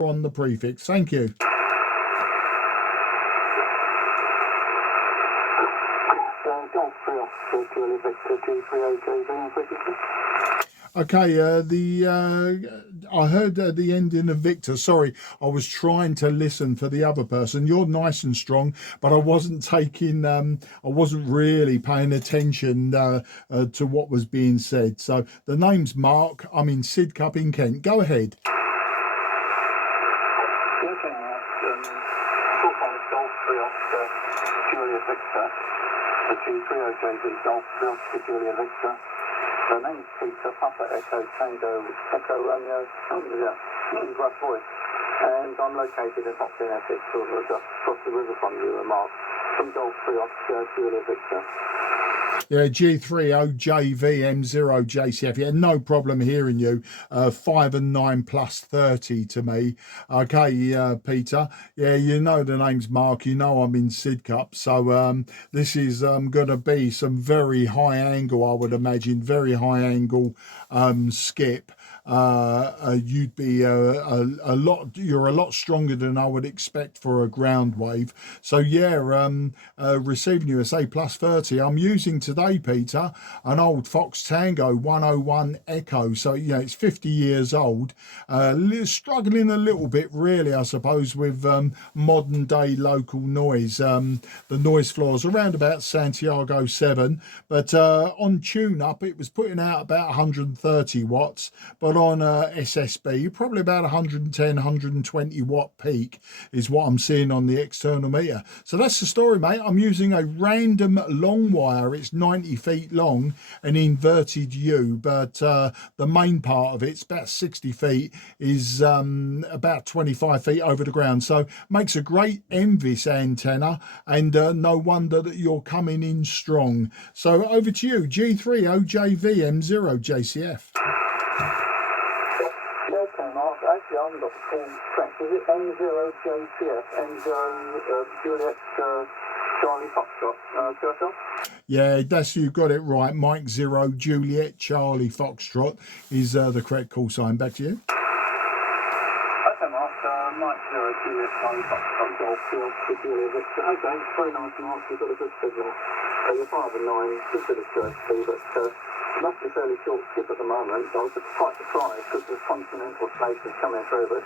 on the prefix. Thank you. Golf 3 Oscar, Julie Victor, G3OJV on frequency. Okay, I heard the ending of Victor. Sorry, I was trying to listen for the other person. You're nice and strong, but I wasn't taking, I wasn't really paying attention to what was being said. So the name's Mark. I'm in Sidcup in Kent. Go ahead. Okay, Golf 3 Oscar, Julia Victor, the G3OJV, Golf 3 Oscar, Julia Victor. The name's Peter, Papa Echo, Tango, Echo Romeo, rough voice. And I'm located in Hockley, Essex, sort of just across the river from you, Mark, from Golf 3 Oscar, Julia Victor. Yeah, G3OJV, M0JCF. Yeah, no problem hearing you. 5 and 9 plus 30 to me. Okay, Peter. Yeah, you know the name's Mark. You know I'm in Sidcup. So this is going to be some very high angle, I would imagine. Very high angle skip. You'd be you're a lot stronger than I would expect for a ground wave. So yeah, receiving you a say plus 30. I'm using today, Peter, an old Fox Tango 101 Echo. So you know it's 50 years old, struggling a little bit really, I suppose, with modern day local noise. The noise floor's around about Santiago 7, but on tune up it was putting out about 130 watts, but on SSB probably about 110 120 watt peak is what I'm seeing on the external meter. So that's the story, mate. I'm using a random long wire. It's 90 feet long, an inverted U, but the main part of it's about 60 feet, is about 25 feet over the ground. So makes a great MVIS antenna, and no wonder that you're coming in strong. So over to you, G3OJV M0JCF. Okay, Mark. Actually, I haven't got the full track. Is it M0JCF, M0 Juliet Charlie Foxtrot, Churchill? Yeah, that's, you got it right. Mike 0 Juliet Charlie Foxtrot is the correct call sign. Back to you. Okay, Mark. Mike 0 Juliet Charlie Foxtrot, Golf 3 Oscar, Julia Victor. Okay, very nice, Mark. You've got a good signal. You're 5 and 9, good bit of QRP, but it must be fairly short skip at the moment. I was quite surprised because there's continental stations coming through, but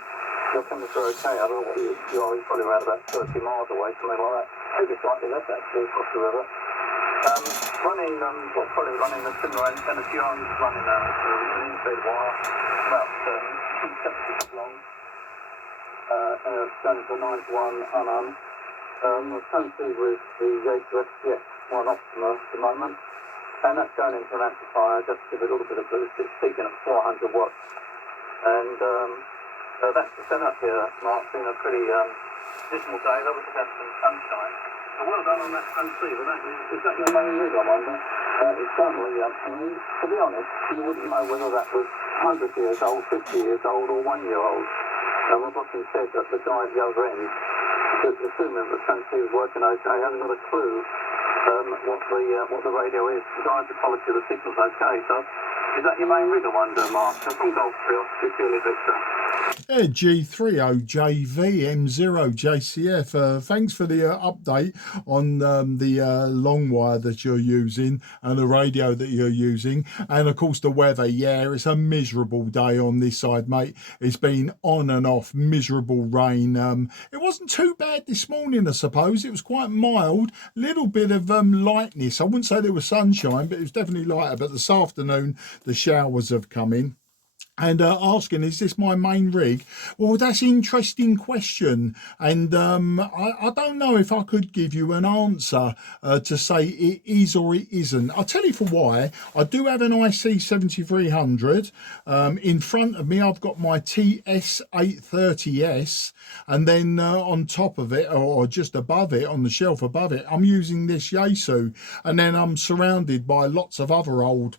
you're coming through okay. I don't know what you are. You're probably around about 30 miles away, something like that. Maybe slightly less actually across the river. Running, probably running a similar antenna to yours, running an in-feed wire, about 270 feet long, going to 9 to 1 unarmed. We're currently with the G4FFR one Optima at the moment, and that's going into an amplifier just to give it a little bit of boost. It's peaking at 400 watts, and that's the setup here, Mark. It's been a pretty dismal day. Though we've had some sunshine. So well done on that transceiver. Is that your main rig, I wonder? It's certainly, I mean, to be honest, you wouldn't know whether that was 100 years old, 50 years old, or 1 year old. And we've often said that the guy at the other end, assuming the transceiver's working okay, hasn't got a clue what the radio is. The guys, the quality of the signal's okay. So is that your main rig, I wonder, Mark? So from Golf 3 Oscar, Julia Victor. Yeah, G3OJV M0JCF. Thanks for the update on the long wire that you're using and the radio that you're using, and of course the weather. Yeah, it's a miserable day on this side, mate. It's been on and off, miserable rain. It wasn't too bad this morning, I suppose. It was quite mild, little bit of lightness. I wouldn't say there was sunshine, but it was definitely lighter. But this afternoon the showers have come in. And asking, is this my main rig? Well, that's an interesting question. And I don't know if I could give you an answer to say it is or it isn't. I'll tell you for why. I do have an IC 7300. In front of me, I've got my TS830S. And then on top of it, or just above it, on the shelf above it, I'm using this Yaesu. And then I'm surrounded by lots of other old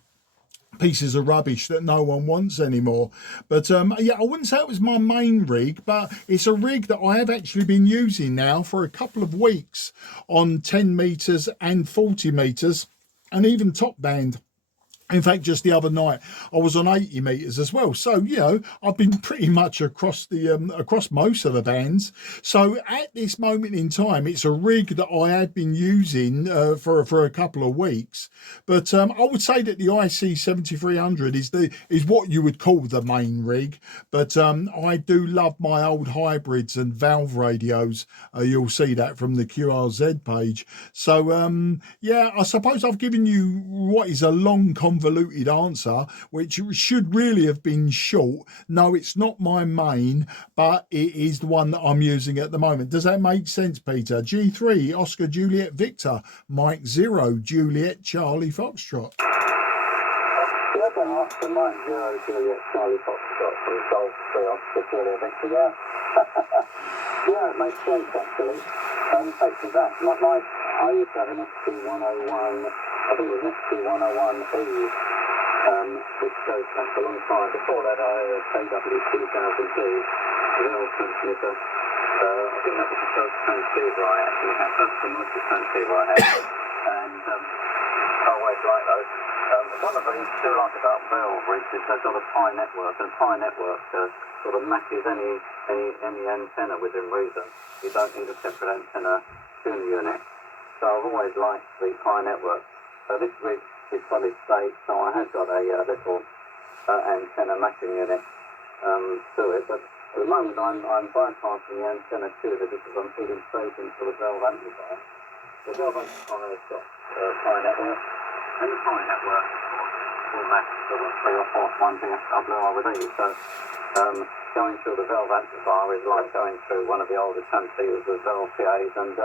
pieces of rubbish that no one wants anymore. But yeah, I wouldn't say it was my main rig, but it's a rig that I have actually been using now for a couple of weeks on 10 meters and 40 meters and even top band. In fact, just the other night, I was on 80 meters as well. So, you know, I've been pretty much across the across most of the bands. So at this moment in time, it's a rig that I had been using for a couple of weeks. But I would say that the IC 7300 is what you would call the main rig. But I do love my old hybrids and valve radios. You'll see that from the QRZ page. So yeah, I suppose I've given you what is a long convoluted answer, which should really have been short. No, it's not my main, but it is the one that I'm using at the moment. Does that make sense, Peter? G3 Oscar Juliet Victor Mike 0 Juliet Charlie Foxtrot. Oscar Mike 0 Juliet Charlie Foxtrot from Golf 3 Oscar Juliet Victor, yeah. Yeah, it makes sense actually. Thanks for that. I used to have an FT101, I think it was an FT101E, which goes back a long time. Before that, I had a KW2002, an old transmitter. I think that was the first transceiver I actually had, first commercial transceiver I had, and I always like those. One of the things I do like about valve rigs is they've got a Pi network, and Pi network sort of matches any antenna within reason. You don't need a separate antenna tuner unit. So I've always liked the Pi network. This rig is solid state, so I have got a little antenna matching unit to it, but at the moment I'm bypassing the antenna tuner because I'm feeding straight into the valve amplifier. The valve amplifier has got Pi network, and the Pi network will match sort of 3 or 4 VFW with E. So going through the valve amplifier is like going through one of the older transceivers with valve PAs, and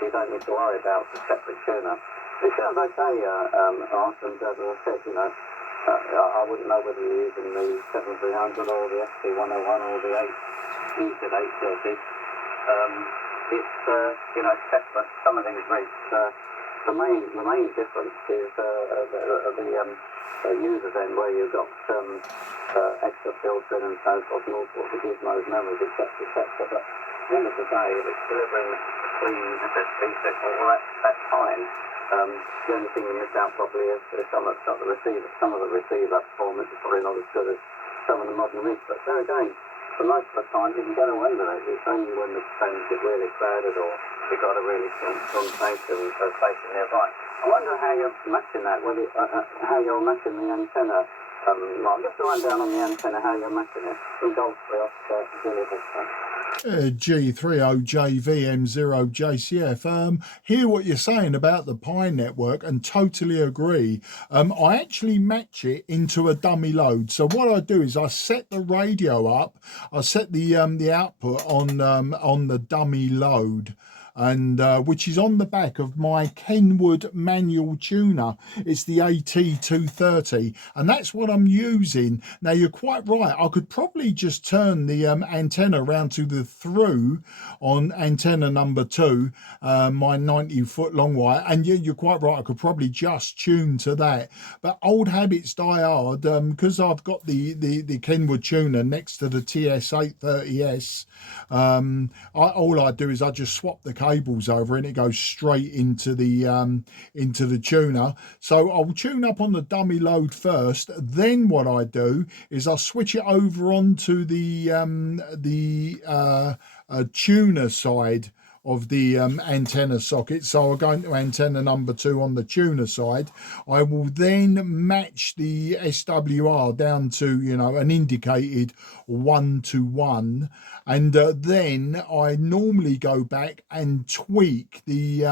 you don't need to worry about the separate tuner. It sounds okay, Art, and as I said, you know, I wouldn't know whether you're using the 7300 or the FT101 or the 830. It's, you know, separate. Some of these rigs, the main difference is the user end, where you've got extra filtering and so forth, and all sorts of gizmos, memories, etc., etc. But at the end of the day, if it's delivering a clean SSB signal, well, that's fine. The only thing you miss out probably is some of the receiver performance is probably not as good as some of the modern rigs. But there again, for most of the time you can get away with it. It's only when the fence is really crowded or you've got a really strong station nearby. I wonder how you're matching that, how you're matching the antenna. Well, just to run down on the antenna, how you're matching it from Golf 3 Oscar Juliet Victor. G3OJV M0JCF. Hear what you're saying about the Pi network and totally agree. I actually match it into a dummy load. So what I do is I set the radio up, I set the output on the dummy load, and which is on the back of my Kenwood manual tuner. It's the AT230, and that's what I'm using. Now, you're quite right. I could probably just turn the antenna around to the through on antenna number 2, my 90-foot long wire, and you're quite right. I could probably just tune to that. But old habits die hard, because I've got the Kenwood tuner next to the TS830S. All I do is I just swap the cables over and it goes straight into the tuner. So I'll tune up on the dummy load first. Then what I do is I'll switch it over onto the tuner side of the antenna socket. So I'll go into antenna number 2 on the tuner side. I will then match the SWR down to, you know, an indicated 1:1, and then I normally go back and tweak the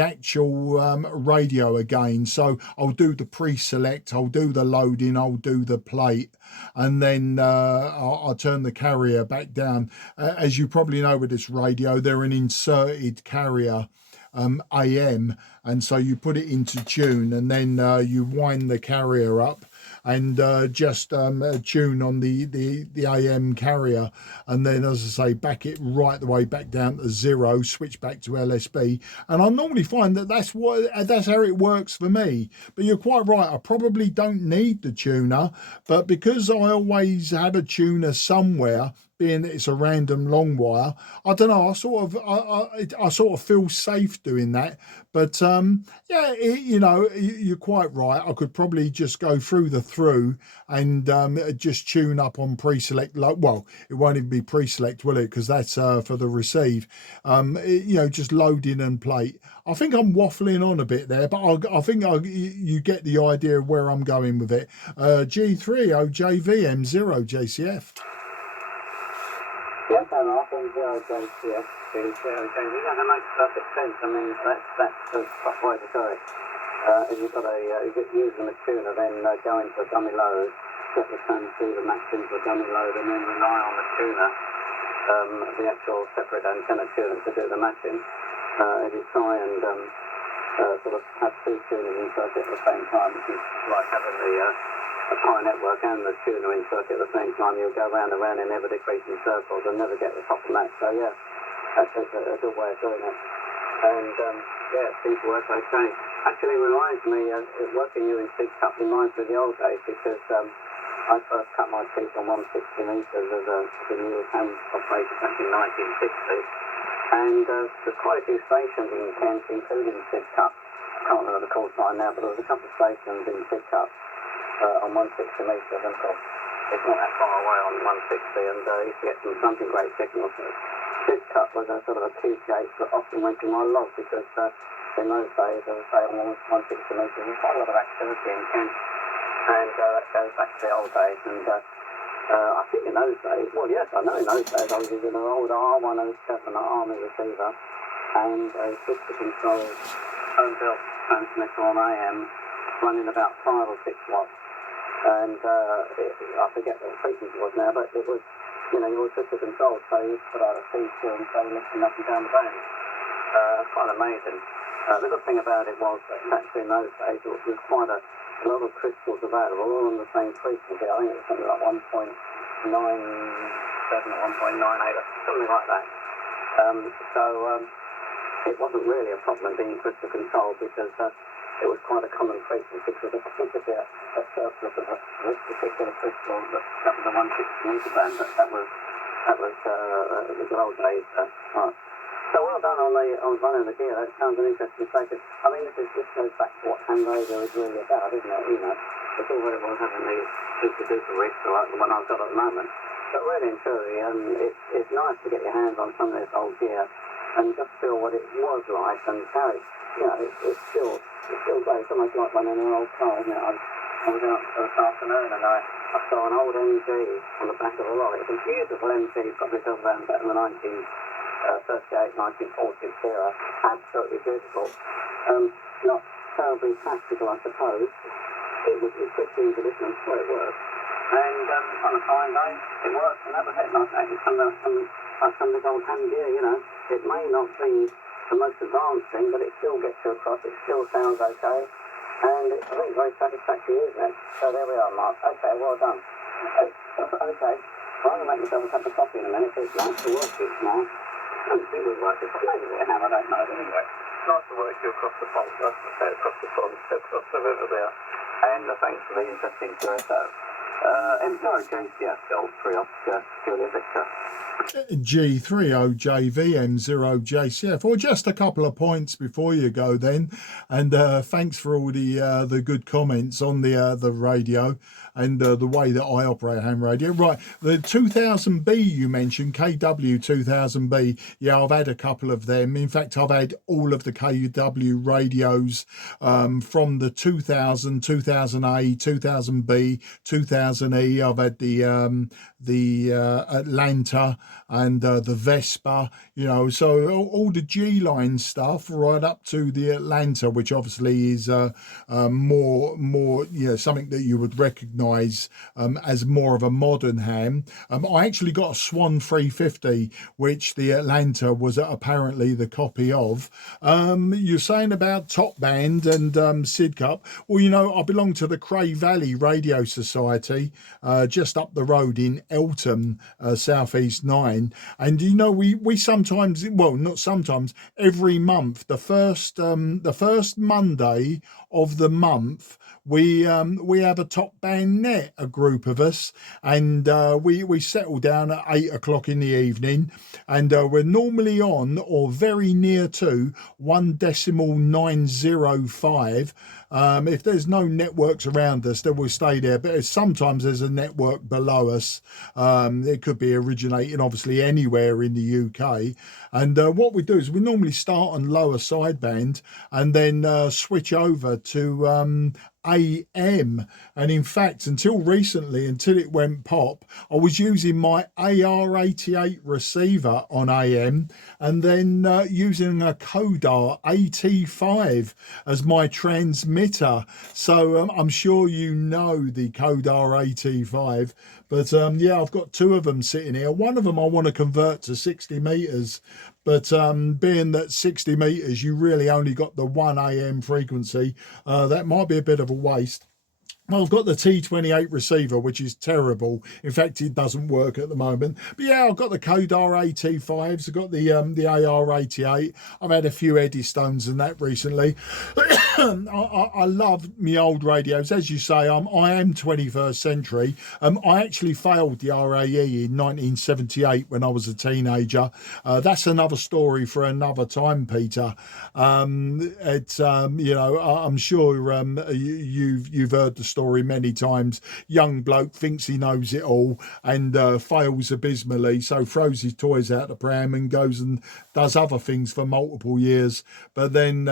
actual radio again. So I'll do the pre-select, I'll do the loading, I'll do the plate, and then I'll turn the carrier back down. As you probably know with this radio, they're an inserted carrier AM, and so you put it into tune, and then you wind the carrier up and just tune on the AM carrier, and then, as I say, back it right the way back down to 0, switch back to LSB, and I normally find that that's how it works for me. But you're quite right, I probably don't need the tuner, but because I always have a tuner somewhere, being that it's a random long wire, I don't know. I sort of feel safe doing that. But yeah, you know, you're quite right. I could probably just go through the through and just tune up on pre-select. Well, it won't even be pre-select, will it? Because that's for the receive. You know, just loading and plate. I think I'm waffling on a bit there, but I think you get the idea of where I'm going with it. G3OJV M0JCF. Yes, and I think G3OJV, yeah, that makes perfect sense. I mean, that's the proper way to do it. If you've got you get using the tuner, then go into a dummy load, set the transceiver match into a dummy load, and then rely on the tuner, the actual separate antenna tuner to do the matching. If you try and sort of have two tuners in circuit at the same time, which is like having a pi network and the tuner in circuit at the same time, you'll go round and round in ever decreasing circles and never get the proper match. So yeah, that's a good way of doing it. And yeah, it seems to work okay. Actually reminds me, working using C-cup reminds me of the old days, because I first cut my teeth on 160 metres as a new ham operator back in 1960. And there's quite a few stations in Kent, including C-cup. I can't remember the call sign now, but there was a couple of stations in C-cup on 160 metres, and of course it's not that far away on 160, and used to get something great signals. C-cup was a sort of a cube gate that often went to my log, because in those days, as I say, on 160 metres, there's quite a lot of activity in Kent, and that goes back to the old days. And I think in those days, well, yes, I know in those days I was using an old R107 Army receiver and a switch to control home-built transmitter on AM running about 5 or 6 watts. And I forget what the frequency was now, but it was, you know, you were switch to control, so you put out a feed to and so lifting up and down the band. Quite amazing. The good thing about it was that actually in those days there was quite a lot of crystals available, all on the same frequency. I think it was something like 1.97 or 1.98 or something like that. So it wasn't really a problem being crystal controlled, because it was quite a common frequency, because there seemed to be a surplus of this particular crystal that covered the 160 metre band. That was the good old days. Right. So well done on running the gear. That sounds an interesting statement. I mean, this goes back to what ham radio is really about, isn't it? You know, it's all very well having these super-duper rigs like the one I've got at the moment. But really and truly, it's nice to get your hands on some of this old gear and just feel what it was like, and how it, you know, it's still great. It's almost like running an old car, isn't it? I was out this afternoon and I saw an old MG on the back of a lorry. It's a beautiful MG, probably does around about in the 1938, 1940s era. Absolutely beautiful. Not terribly practical, I suppose. It was 15 edition, so it worked. And on a fine day, it worked, and that was it. Like that, some of this old hand gear, you know. It may not be the most advanced thing, but it still gets you across. It still sounds okay. And I think very satisfactory, isn't it? So there we are, Mark. Okay, well done. Okay. Well, I'm going to make myself a cup of coffee in a minute. It's nice to work with, Mark. I don't think we've worked with maybe with a hammer, I don't know. Anyway, it's nice to work you across the pond, across the pond, across the river there. And thanks for the interesting QSO. M3RYL, Gold 3 Oscar, Julia Victor. G3OJV M0JCF. Or just a couple of points before you go then, and thanks for all the good comments on the radio and the way that I operate ham radio. Right, the 2000B you mentioned, KW 2000B. Yeah, I've had a couple of them. In fact, I've had all of the KW radios from the 2000, 2000A, 2000B, 2000E. I've had the Atlanta and the Vespa, you know, so all the G-line stuff right up to the Atlanta, which obviously is more you know, something that you would recognize as more of a modern ham. I actually got a Swan 350, which the Atlanta was apparently the copy of. You're saying about Top Band and Sid Cup. Well, you know, I belong to the Cray Valley Radio Society, property just up the road in Eltham, Southeast 9. And you know, we sometimes, well, not sometimes, every month, the first Monday of the month, we have a top band net, a group of us, and we settle down at 8 o'clock in the evening, and we're normally on or very near to 1.905. If there's no networks around us, then we'll stay there. But sometimes there's a network below us. It could be originating obviously anywhere in the UK. And what we do is we normally start on lower sideband and then switch over to AM. And in fact, until recently, until it went pop, I was using my AR88 receiver on AM and then using a Kodar AT5 as my transmitter. So I'm sure you know the Kodar AT5, but yeah, I've got two of them sitting here. One of them I want to convert to 60 meters, but being that 60 meters, you really only got the 1 AM frequency. That might be a bit of a waste. Well, I've got the T28 receiver, which is terrible. In fact, it doesn't work at the moment. But yeah, I've got the Kodar AT5s. I've got the AR88. I've had a few Eddistones and that recently. I love my old radios. As you say, I am 21st century. I actually failed the RAE in 1978 when I was a teenager. That's another story for another time, Peter. It's you know, I'm sure you've heard the story many times. Young bloke thinks he knows it all and fails abysmally, so throws his toys out the pram and goes and does other things for multiple years. But then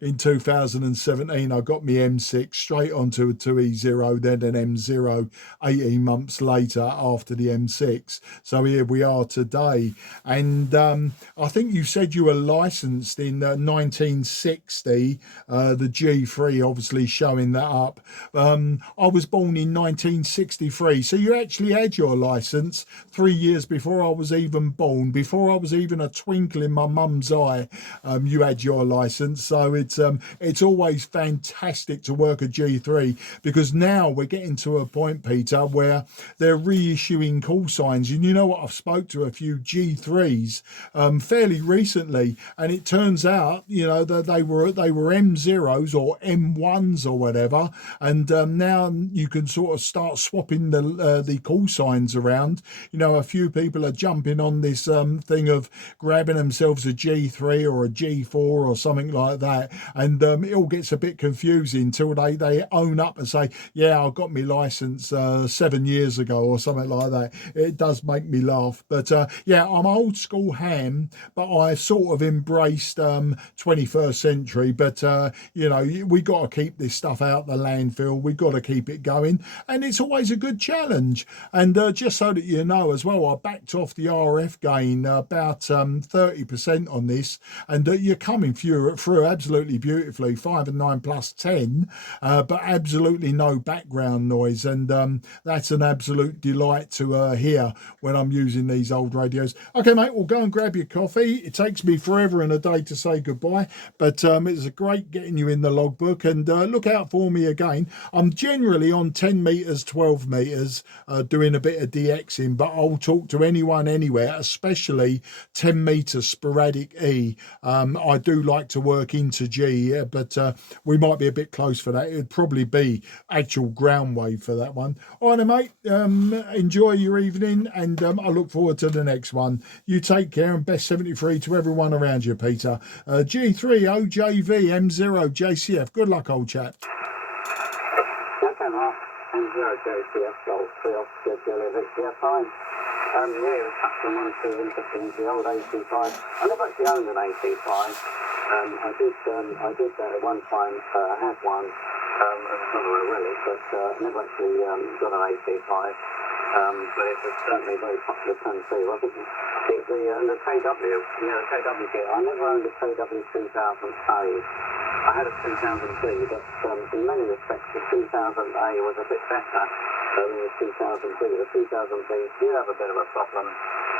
in 2017 I got me M6 straight onto a 2E0, then an M0 18 months later after the M6. So here we are today. And I think you said you were licensed in 1960, the G3 obviously showing that up. I was born in 1963, so you actually had your license 3 years before I was even born, before I was even a twinkle in my mum's eye. You had your license, so it's always fantastic to work at G3, because now we're getting to a point, Peter, where they're reissuing call signs. And you know what, I've spoke to a few G3s fairly recently, and it turns out, you know, that they were M0s or M1s or whatever, and now you can sort of start swapping the call signs around. You know, a few people are jumping on this thing of grabbing themselves a G3 or a G4 or something like that, and it all gets a bit confusing till they own up and say, yeah, I got my license 7 years ago or something like that. It does make me laugh. But yeah, I'm old school ham, but I sort of embraced 21st century. But you know, we got to keep this stuff out the landfill. We got to keep it going, and it's always a good challenge. And just so that you know as well, I backed off the RF gain about 30% on this, and you're coming through absolutely beautifully, 5 and 9 plus 10, but absolutely no background noise, and that's an absolute delight to hear when I'm using these old radios. Okay, mate, we'll go and grab your coffee. It takes me forever and a day to say goodbye, but it's a great getting you in the logbook, and look out for me again. I'm generally on 10 meters, 12 meters, doing a bit of DXing, but I'll talk to anyone anywhere, especially 10 meter sporadic E. I do like to work into G, yeah, but we might be a bit close for that. It'd probably be actual ground wave for that one. All right, mate, enjoy your evening, and I look forward to the next one. You take care, and best 73 to everyone around you, Peter. G3OJV M0JCF. Good luck, old chap. M0JCF, Gold 3 off schedule, yeah, fine. Yeah, it was touched on one or two interesting things, the old AT5. I never actually owned an AT5. I did at one time have one, M3RYL, but never actually got an AT5. But it was certainly very popular transceiver. I think the KW, yeah, the KW gear. I never owned a KW2000A. I had a 2000B, but in many respects the 2000A was a bit better than the 2000B. The 2000B did have a bit of a problem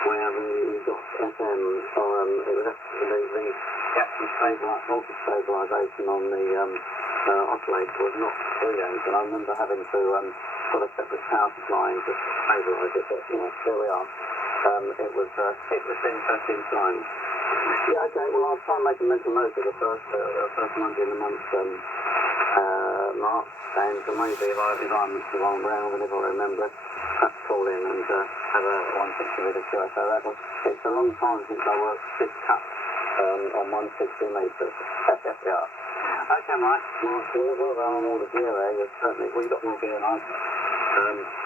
where we got FM, it was actually the action voltage stabilisation on the oscillator was not brilliant, and I remember having to put a separate power supply in to stabilise it, but here we are. It was interesting times. Yeah, okay, well, I'll try and make a mental note of the first Monday in the month, Mark, and maybe if I'm the wrong round, and if I remember it, perhaps call in and have a 160 metre QSO. It's a long time since I worked 6 cuts on 160 metres. Yeah. Okay, Mike. Mark, well done on all the gear there. You've certainly, we got more gear than I.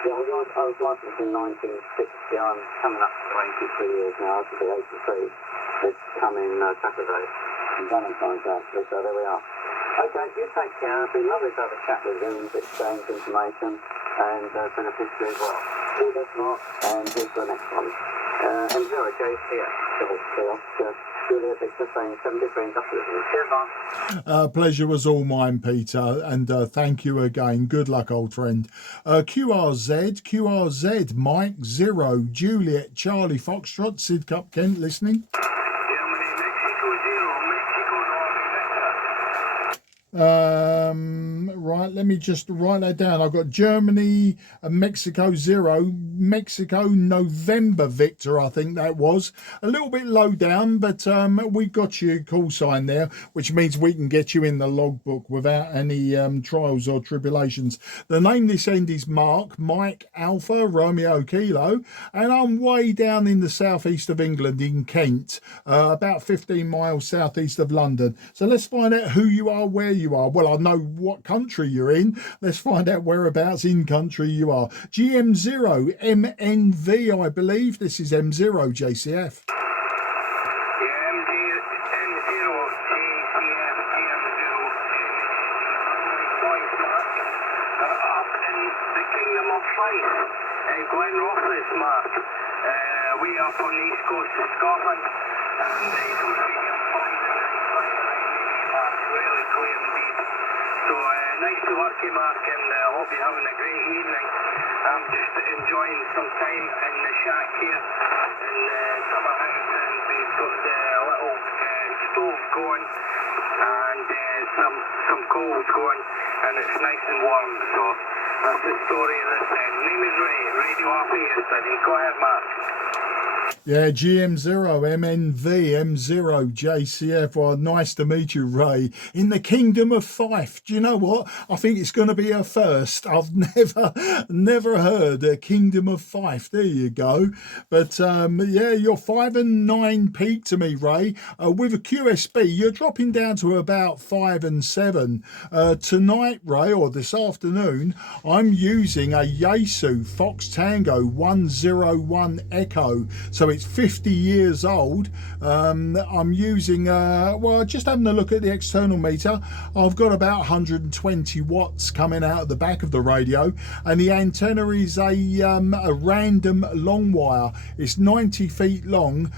Yeah, I was licensed in 1960. I'm coming up to 83 years now. I should be 83. It's coming Saturday. And Valentine's actually, so there we are. Okay, you take care. It's been lovely to have a chat with you and exchange information and a bit of history as well. All that's Mark, and here's the next one. M0JV. Julia Victor saying 73 industrial. Cheers, Mark. Pleasure was all mine, Peter, and thank you again. Good luck, old friend. QRZ, Mike, 0, Juliet, Charlie, Foxtrot, Sid Cup, Kent, listening. Right, let me just write that down. I've got Germany, Mexico 0, Mexico November Victor, I think that was. A little bit low down, but we got you call sign there, which means we can get you in the logbook without any trials or tribulations. The name this end is Mark, Mike Alpha, Romeo Kilo, and I'm way down in the southeast of England in Kent, about 15 miles southeast of London. So let's find out who you are, where you are. Well, I know what country you're in. Let's find out whereabouts in country you are. GM0MNV, I believe. This is M0JCF. Way up on the east coast of Scotland, and really clear indeed. So nice to work you, Mark, and hope you're having a great evening. I'm just enjoying some time in the shack here in summer house, and we've got the little stove going and some coals going, and it's nice and warm. So that's the story of this end. Name is Ray, radio happy yesterday. Go ahead, Mark. Yeah, GM0MNV, M0JCF. Well, nice to meet you, Ray, in the Kingdom of Fife. Do you know what? I think it's going to be a first. I've never heard a Kingdom of Fife. There you go. But yeah, you're 5 and 9 peak to me, Ray. With a QSB, you're dropping down to about 5 and 7. Tonight, Ray, or this afternoon, I'm using a Yaesu Fox Tango 101 Echo. So it's 50 years old. I'm using, well, just having a look at the external meter. I've got about 120 watts coming out of the back of the radio, and the antenna is a random long wire. It's 90 feet long,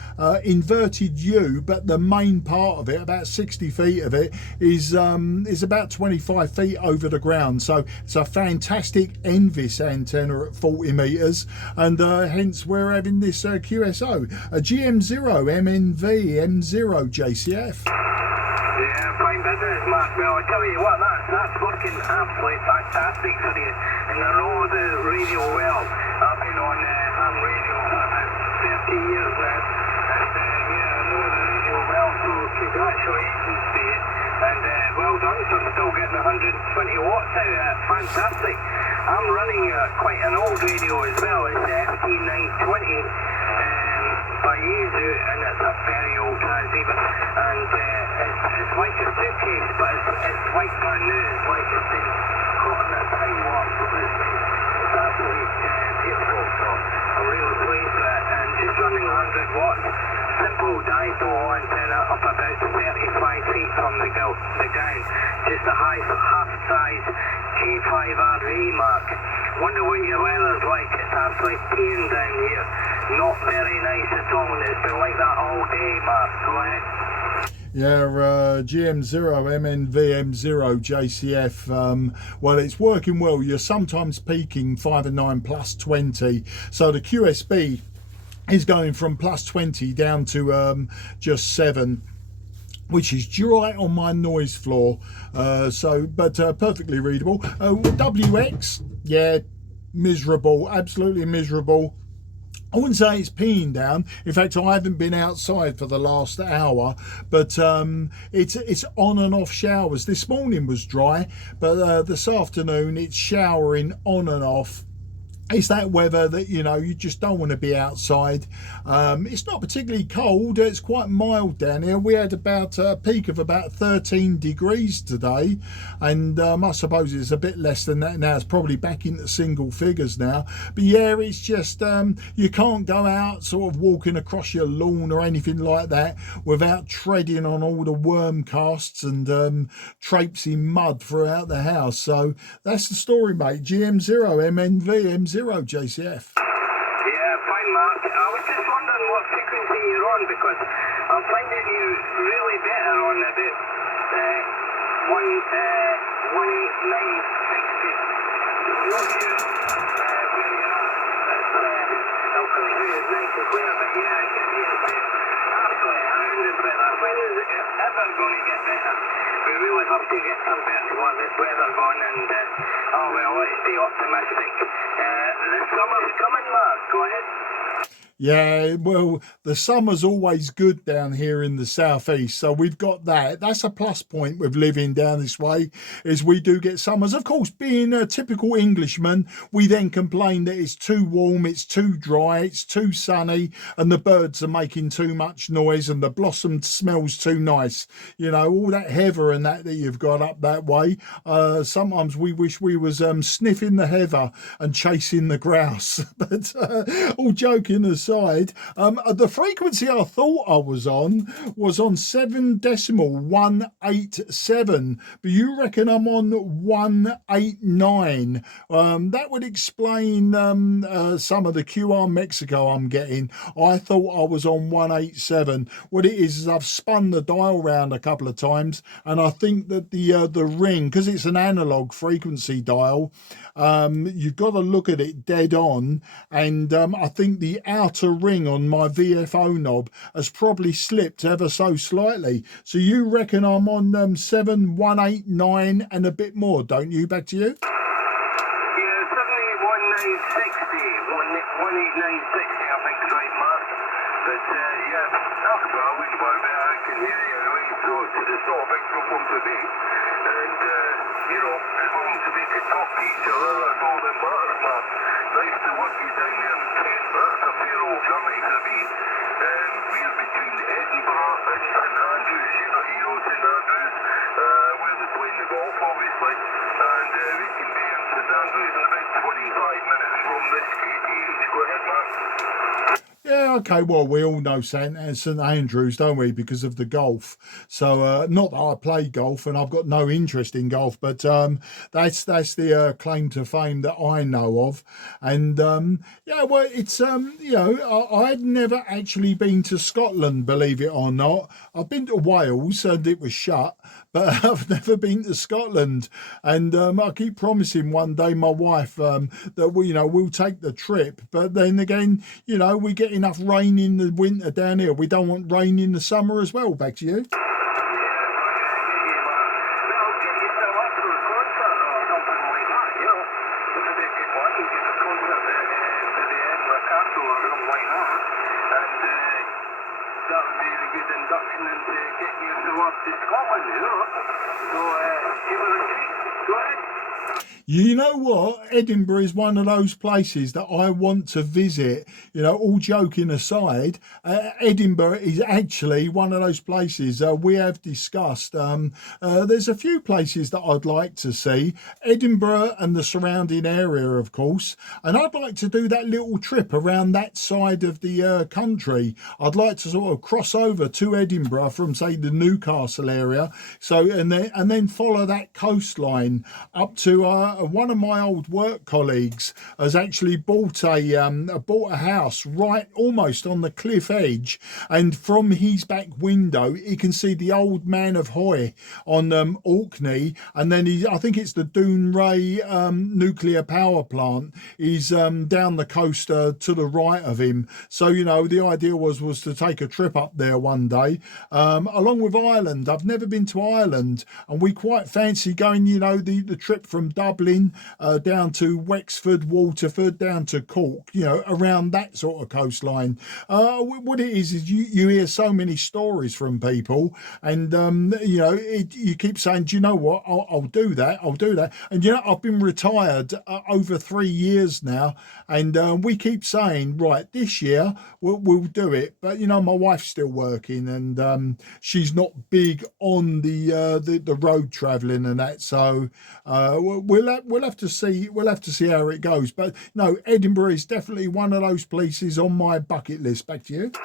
inverted U, but the main part of it, about 60 feet of it, is about 25 feet over the ground. So it's a fantastic Envis antenna at 40 meters, and hence we're having this QSO, a GM0MNV M0JCF. Yeah, fine business, Mark. Well, I tell you what, that's working absolutely fantastic for you. And I know the radio well. I've been on ham radio for about 30 years now. And yeah, I know the radio well, so congratulations to you. And well done for still getting 120 watts out of that. Fantastic. I'm running quite an old radio as well. It's the FT920 by Yaesu, and it's a very old transceiver. And it's like a suitcase, but it's like brand new. It's like it's been caught in a time warp. It's absolutely beautiful. So I'm really pleased with it. And just running 100 watts. Simple dipole antenna up about 35 feet from the ground. Just a half-size G5RV, Mark. Wonder what your weather's like. It's absolutely peeing down here. Not very nice at all, and it's been like that all day, Mark. Go ahead. Yeah, GM0MNV M0JCF. Well, it's working well. You're sometimes peaking 5 and 9 plus 20. So the QSB is going from plus 20 down to just 7. which is dry on my noise floor. But perfectly readable. WX, yeah, miserable, absolutely miserable. I wouldn't say it's peeing down. In fact, I haven't been outside for the last hour, but it's on and off showers. This morning was dry, but this afternoon it's showering on and off. It's that weather that, you know, you just don't want to be outside. It's not particularly cold. It's quite mild down here. We had about a peak of about 13 degrees today, and I suppose it's a bit less than that now. It's probably back into single figures now. But yeah, it's just you can't go out sort of walking across your lawn or anything like that without treading on all the worm casts and traipsing mud throughout the house. So that's the story, mate. GM0MNV, M0JCF. Yeah, fine, Mark. I was just wondering what frequency you're on, because I'm finding you really better on about 18960. Not sure where you're at. I'll come through as nice and clear, but yeah, I can hear it halfway around the weather. When is it ever going to get better? We really have to get compared to what this weather going, and oh well, let's stay optimistic. The summer's coming, Mark. Go ahead. Yeah, well, the summer's always good down here in the southeast, so we've got that. That's a plus point with living down this way, is we do get summers. Of course, being a typical Englishman, we then complain that it's too warm, it's too dry, it's too sunny, and the birds are making too much noise, and the blossom smells too nice. You know, all that heather and that you've got up that way. Sometimes we wish we was sniffing the heather and chasing the grouse. But all joking aside, the frequency I thought I was on 7.187, but you reckon I'm on 189. That would explain some of the QR Mexico I'm getting. I thought I was on 187. What it is I've spun the dial round a couple of times, and I think that the ring, because it's an analog frequency dial, you've got to look at it dead on, and I think the outer ring on my VFO knob has probably slipped ever so slightly. So you reckon I'm on 7.189 and a bit more, don't you? Back to you. Yeah, 781,960, 18960, I think is right, Mark. But yeah, that's what I wouldn't worry about. I can hear you anyway, so it's not a big problem for me. And you know, as long as we can talk to each other, that's all that matters, Mark. Nice to work you down there in Kent, but that's a fair old journey for me. We're between Edinburgh and St Andrews, you know, St Andrews, where they're playing the golf, obviously, and we can be in St Andrews in about 25 minutes from this KTH. Go ahead, Mark. Yeah, okay, well, we all know St Andrews, don't we, because of the golf. So, not that I play golf and I've got no interest in golf, but that's the claim to fame that I know of. And, yeah, well, it's, you know, I'd never actually been to Scotland, believe it or not. I've been to Wales and it was shut, but I've never been to Scotland. And I keep promising one day my wife that we, you know, we'll take the trip. But then again, you know, we get enough rain in the winter down here. We don't want rain in the summer as well. Back to you. You know what? Edinburgh is one of those places that I want to visit. You know, all joking aside, Edinburgh is actually one of those places we have discussed. There's a few places that I'd like to see. Edinburgh and the surrounding area, of course. And I'd like to do that little trip around that side of the country. I'd like to sort of cross over to Edinburgh from, say, the Newcastle area. So, and then follow that coastline up to one of my old work colleagues has actually bought a house right almost on the cliff edge, and from his back window he can see the Old Man of Hoy on Orkney, and then I think it's the Dounreay nuclear power plant is down the coast to the right of him. So you know, the idea was to take a trip up there one day, along with Ireland. I've never been to Ireland, and we quite fancy going, you know, the trip from Dublin down to Wexford, Waterford, down to Cork, you know, around that sort of coastline. What it is you hear so many stories from people, and you know, you keep saying, do you know what, I'll do that, and you know, I've been retired over 3 years now, and we keep saying, right, this year we'll do it, but you know, my wife's still working, and she's not big on the road travelling and that, so we'll have to see how it goes. But no, Edinburgh is definitely one of those places on my bucket list. Back to you. Yeah,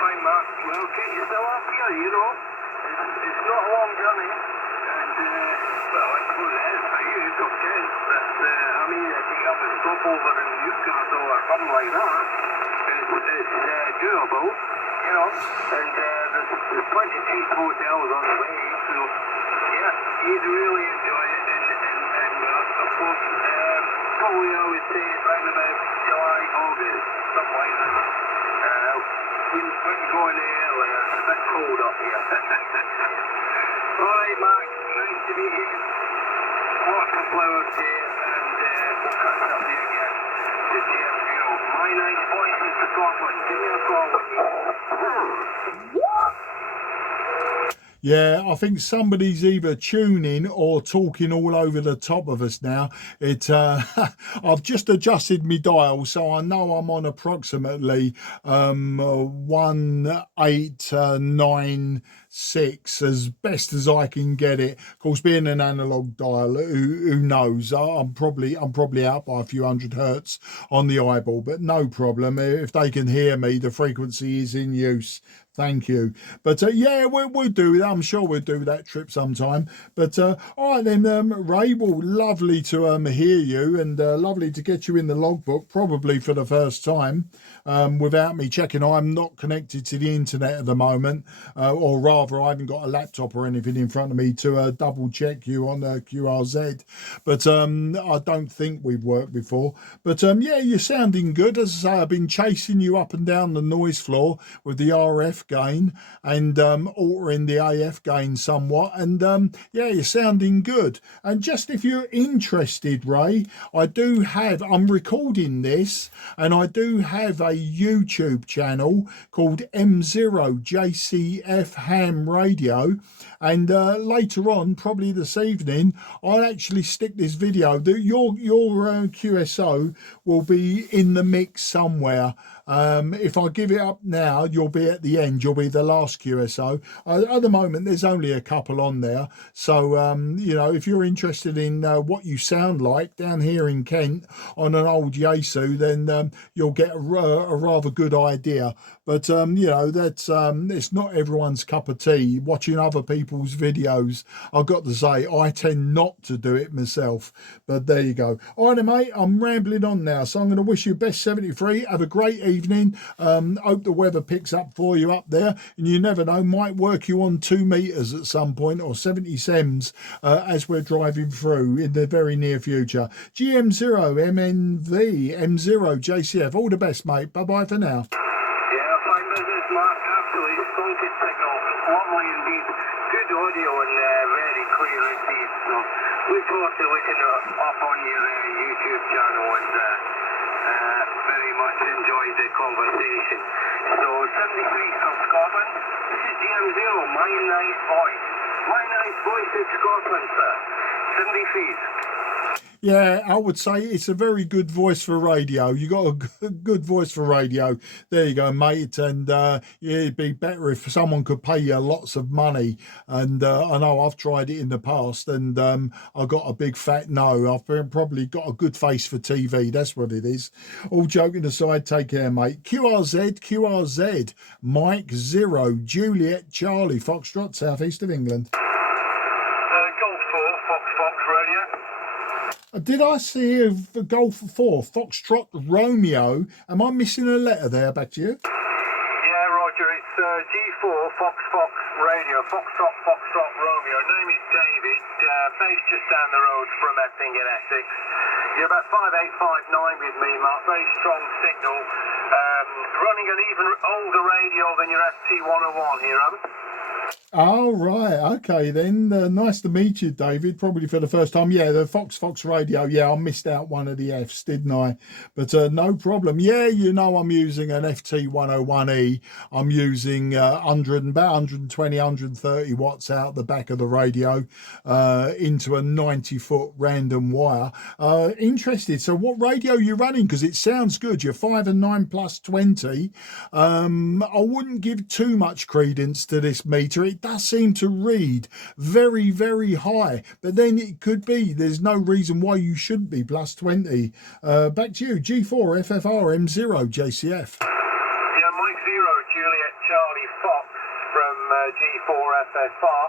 fine, Mark. Well, get yourself up here, you know. It's not a long journey, and well, I suppose it is for you, it's okay. But I mean, if you have a stopover in Newcastle or something like that, it's doable, you know. And there's plenty of cheap hotels on the way, so yeah, you'd really enjoy it. And of course, probably I would say around about July, August, something like that. Wouldn't go any earlier, it's a bit cold up here. Alright, Mark, nice to meet you. Lots of flowers here, and we'll catch up here again. To GM0, my nice voice in Scotland. Give me a call when you... Yeah, I think somebody's either tuning or talking all over the top of us now. I've just adjusted my dial, so I know I'm on approximately 1896 as best as I can get it. Of course, being an analog dial, who knows? I'm probably out by a few hundred hertz on the eyeball, but no problem. If they can hear me, the frequency is in use. Thank you. But yeah, we'll do that. I'm sure we'll do that trip sometime. But all right then, Ray, well, lovely to hear you, and lovely to get you in the logbook, probably for the first time, without me checking. I'm not connected to the internet at the moment, or rather, I haven't got a laptop or anything in front of me to double check you on QRZ. But I don't think we've worked before. But yeah, you're sounding good. As I say, I've been chasing you up and down the noise floor with the RF gain and altering the AF gain somewhat, and yeah, you're sounding good. And just if you're interested, Ray, I'm recording this, and I do have a YouTube channel called M0JCF Ham Radio, and later on, probably this evening, I'll actually stick this video. Your QSO will be in the mix somewhere. If I give it up now, you'll be at the end. You'll be the last QSO. At the moment, there's only a couple on there. So, you know, if you're interested in what you sound like down here in Kent on an old Yaesu, then you'll get a rather good idea. But, you know, that's it's not everyone's cup of tea, watching other people's videos. I've got to say, I tend not to do it myself. But there you go. All right, mate, I'm rambling on now. So I'm going to wish you best 73. Have a great evening. Hope the weather picks up for you up there, and you never know, might work you on 2 meters at some point, or 70 sems as we're driving through in the very near future. GM0MNV, M0JCF, all the best, mate. Bye bye for now. Yeah, fine business, Mark. Absolutely stunted signal. Lovely indeed. Good audio and very clear indeed. So look forward to looking up on your YouTube channel, and very much enjoyed the conversation. So 73 from Scotland. This is GM0, my nice voice. My nice voice in Scotland, sir. 73. Yeah, I would say it's a very good voice for radio. You got a good voice for radio. There you go, mate. And yeah, it'd be better if someone could pay you lots of money. And I know I've tried it in the past, and I got a big fat no. I've probably got a good face for TV. That's what it is. All joking aside, take care, mate. QRZ, Mike 0, Juliet Charlie, Foxtrot, southeast of England. Golf 4, Fox Radio. Did I see a Golf 4 Foxtrot Romeo? Am I missing a letter there? Back to you. Yeah, Roger, it's G4 Fox Radio, Foxtrot Romeo. Name is David, based just down the road from Epping in Essex. You're about 5859 with me, Mark. Very strong signal. Running an even older radio than your FT101 here, Adam. Oh, right. Okay, then. Nice to meet you, David. Probably for the first time. Yeah, the Fox radio. Yeah, I missed out one of the Fs, didn't I? But no problem. Yeah, you know, I'm using an FT101E. I'm using about 120, 130 watts out the back of the radio into a 90-foot random wire. Interested. So what radio are you running? Because it sounds good. You're 5 and 9 plus 20. I wouldn't give too much credence to this meter. It does seem to read very, very high, but then it could be there's no reason why you shouldn't be plus 20. Back to you, G4FFR M0JCF. Yeah, Mike 0 Juliet Charlie Fox from G4FFR.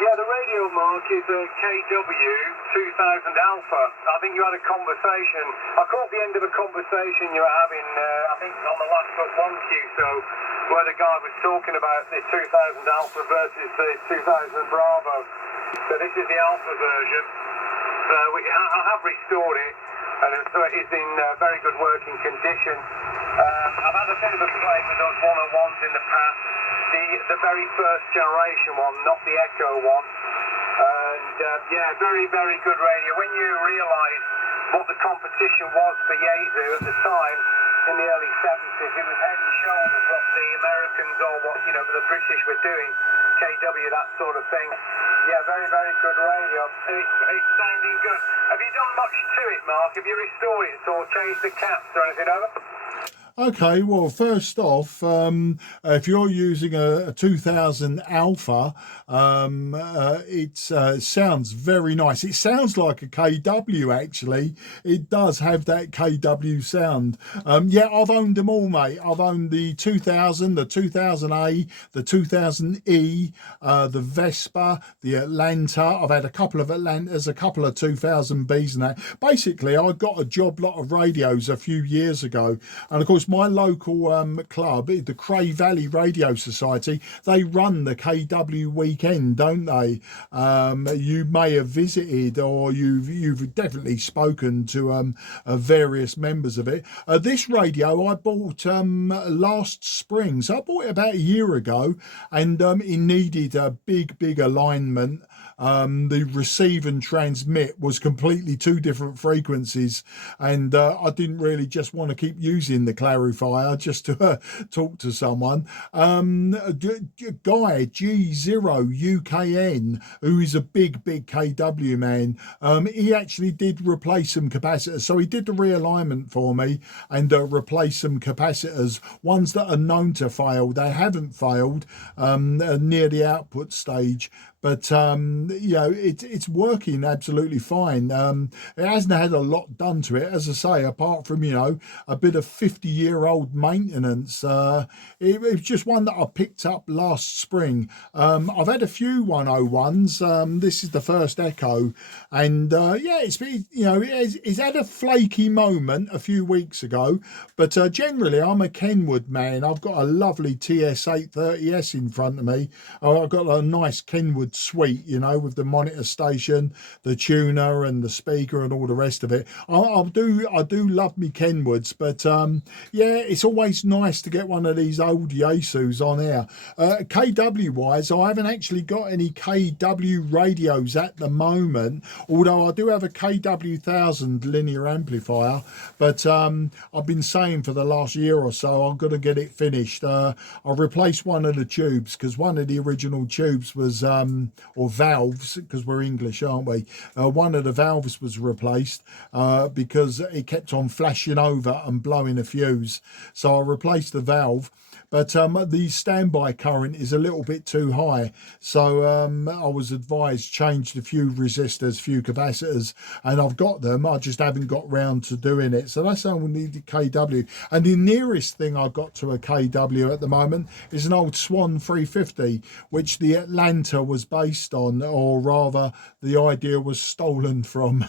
Yeah, the radio mark is a KW2000 Alpha. I think you had a conversation. I caught the end of a conversation you were having, I think on the last but 1Q, so where the guy was talking about the 2000 Alpha versus the 2000 Bravo. So this is the Alpha version. I have restored it, and so it is in very good working condition. I've had a bit of a play with those 101s in the past. The very first generation one, not the Echo one. And yeah, very, very good radio. When you realise what the competition was for Yaesu at the time, in the early 70s, it was head and shoulders what the Americans or what, you know, the British were doing, KW, that sort of thing. Yeah, very, very good radio. It's sounding good. Have you done much to it, Mark? Have you restored it or changed the caps or anything over? Okay, well, first off, if you're using a 2000 Alpha, it sounds very nice. It sounds like a KW, actually. It does have that KW sound. Yeah, I've owned them all, mate. I've owned the 2000, the 2000A, the 2000E, the Vespa, the Atlanta. I've had a couple of Atlantas, a couple of 2000Bs and that. Basically, I got a job lot of radios a few years ago. And, of course, my local club, the Cray Valley Radio Society, they run the KW weekend, don't they? You may have visited, or you've definitely spoken to various members of it. This radio I bought last spring, so I bought it about a year ago, and it needed a big alignment. The receive and transmit was completely two different frequencies, and I didn't really just want to keep using the clarifier just to talk to someone. Guy G3OJV, who is a big KW man, he actually did replace some capacitors, so he did the realignment for me and replaced some capacitors, ones that are known to fail. They haven't failed near the output stage, but you know, it's working absolutely fine. It hasn't had a lot done to it, as I say, apart from, you know, a bit of 50-year-old maintenance. It was just one that I picked up last spring. I've had a few 101s. This is the first Echo, and yeah, it's been, you know, it's had a flaky moment a few weeks ago, but generally I'm a Kenwood man. I've got a lovely TS830S in front of me. I've got a nice Kenwood suite, you know, with the monitor station, the tuner and the speaker and all the rest of it. I do love me Kenwoods, but yeah, it's always nice to get one of these old Yaesus on air. KW wise, I haven't actually got any KW radios at the moment, although I do have a KW1000 linear amplifier, but I've been saying for the last year or so I'm going to get it finished. I replaced one of the tubes because one of the original tubes was or valves, because we're English, aren't we? One of the valves was replaced because it kept on flashing over and blowing a fuse. So I replaced the valve, but the standby current is a little bit too high. So I was advised changed a few resistors, few capacitors, and I've got them. I just haven't got round to doing it. So that's only the KW. And the nearest thing I've got to a KW at the moment is an old Swan 350, which the Atlanta was based on, or rather the idea was stolen from.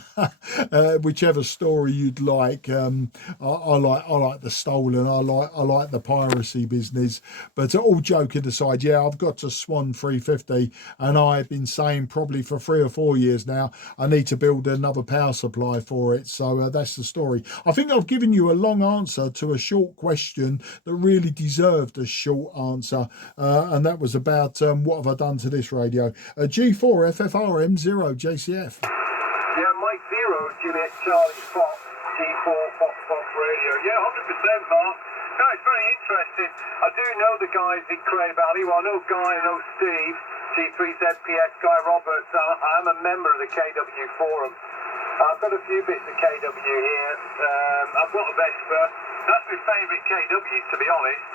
Whichever story you'd like. I like the stolen. I like the piracy business. But all joking aside, yeah, I've got a Swan 350, and I've been saying probably for 3 or 4 years now I need to build another power supply for it. So that's the story. I think I've given you a long answer to a short question that really deserved a short answer, and that was about what have I done to this radio? G4FFR M0JCF. Yeah, Mike Zero, Juliet Charlie Fox, G4 Fox Radio. Yeah, 100%, Mark. No, it's very interesting. I do know the guys in Cray Valley. Well, I know Guy, I know Steve, G3ZPS, Guy Roberts. I'm a member of the KW Forum. I've got a few bits of KW here. I've got a Vespa. That's my favourite KW, to be honest.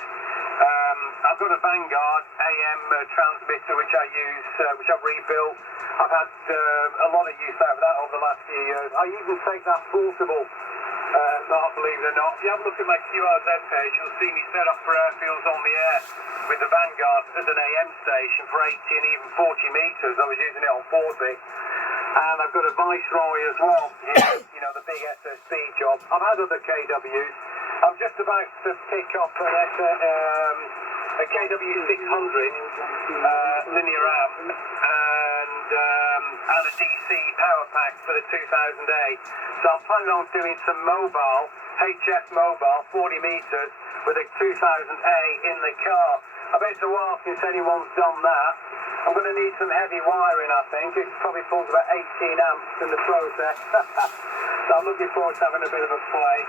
I've got a Vanguard AM transmitter, which I use, which I've rebuilt. I've had a lot of use out of that over the last few years. I even take that portable, not believe it or not. If you have a look at my QRZ page, you'll see me set up for airfields on the air with the Vanguard as an AM station for 80 and even 40 metres. I was using it on 40. And I've got a Viceroy as well, you know, the big SSB job. I've had other KWs. I'm just about to pick up a KW 600 linear amp and a DC power pack for the 2000A. So I'm planning on doing some mobile, HF mobile, 40 metres with a 2000A in the car. I bet it's a while since anyone's done that. I'm going to need some heavy wiring, I think. It probably pulls about 18 amps in the process. So I'm looking forward to having a bit of a play.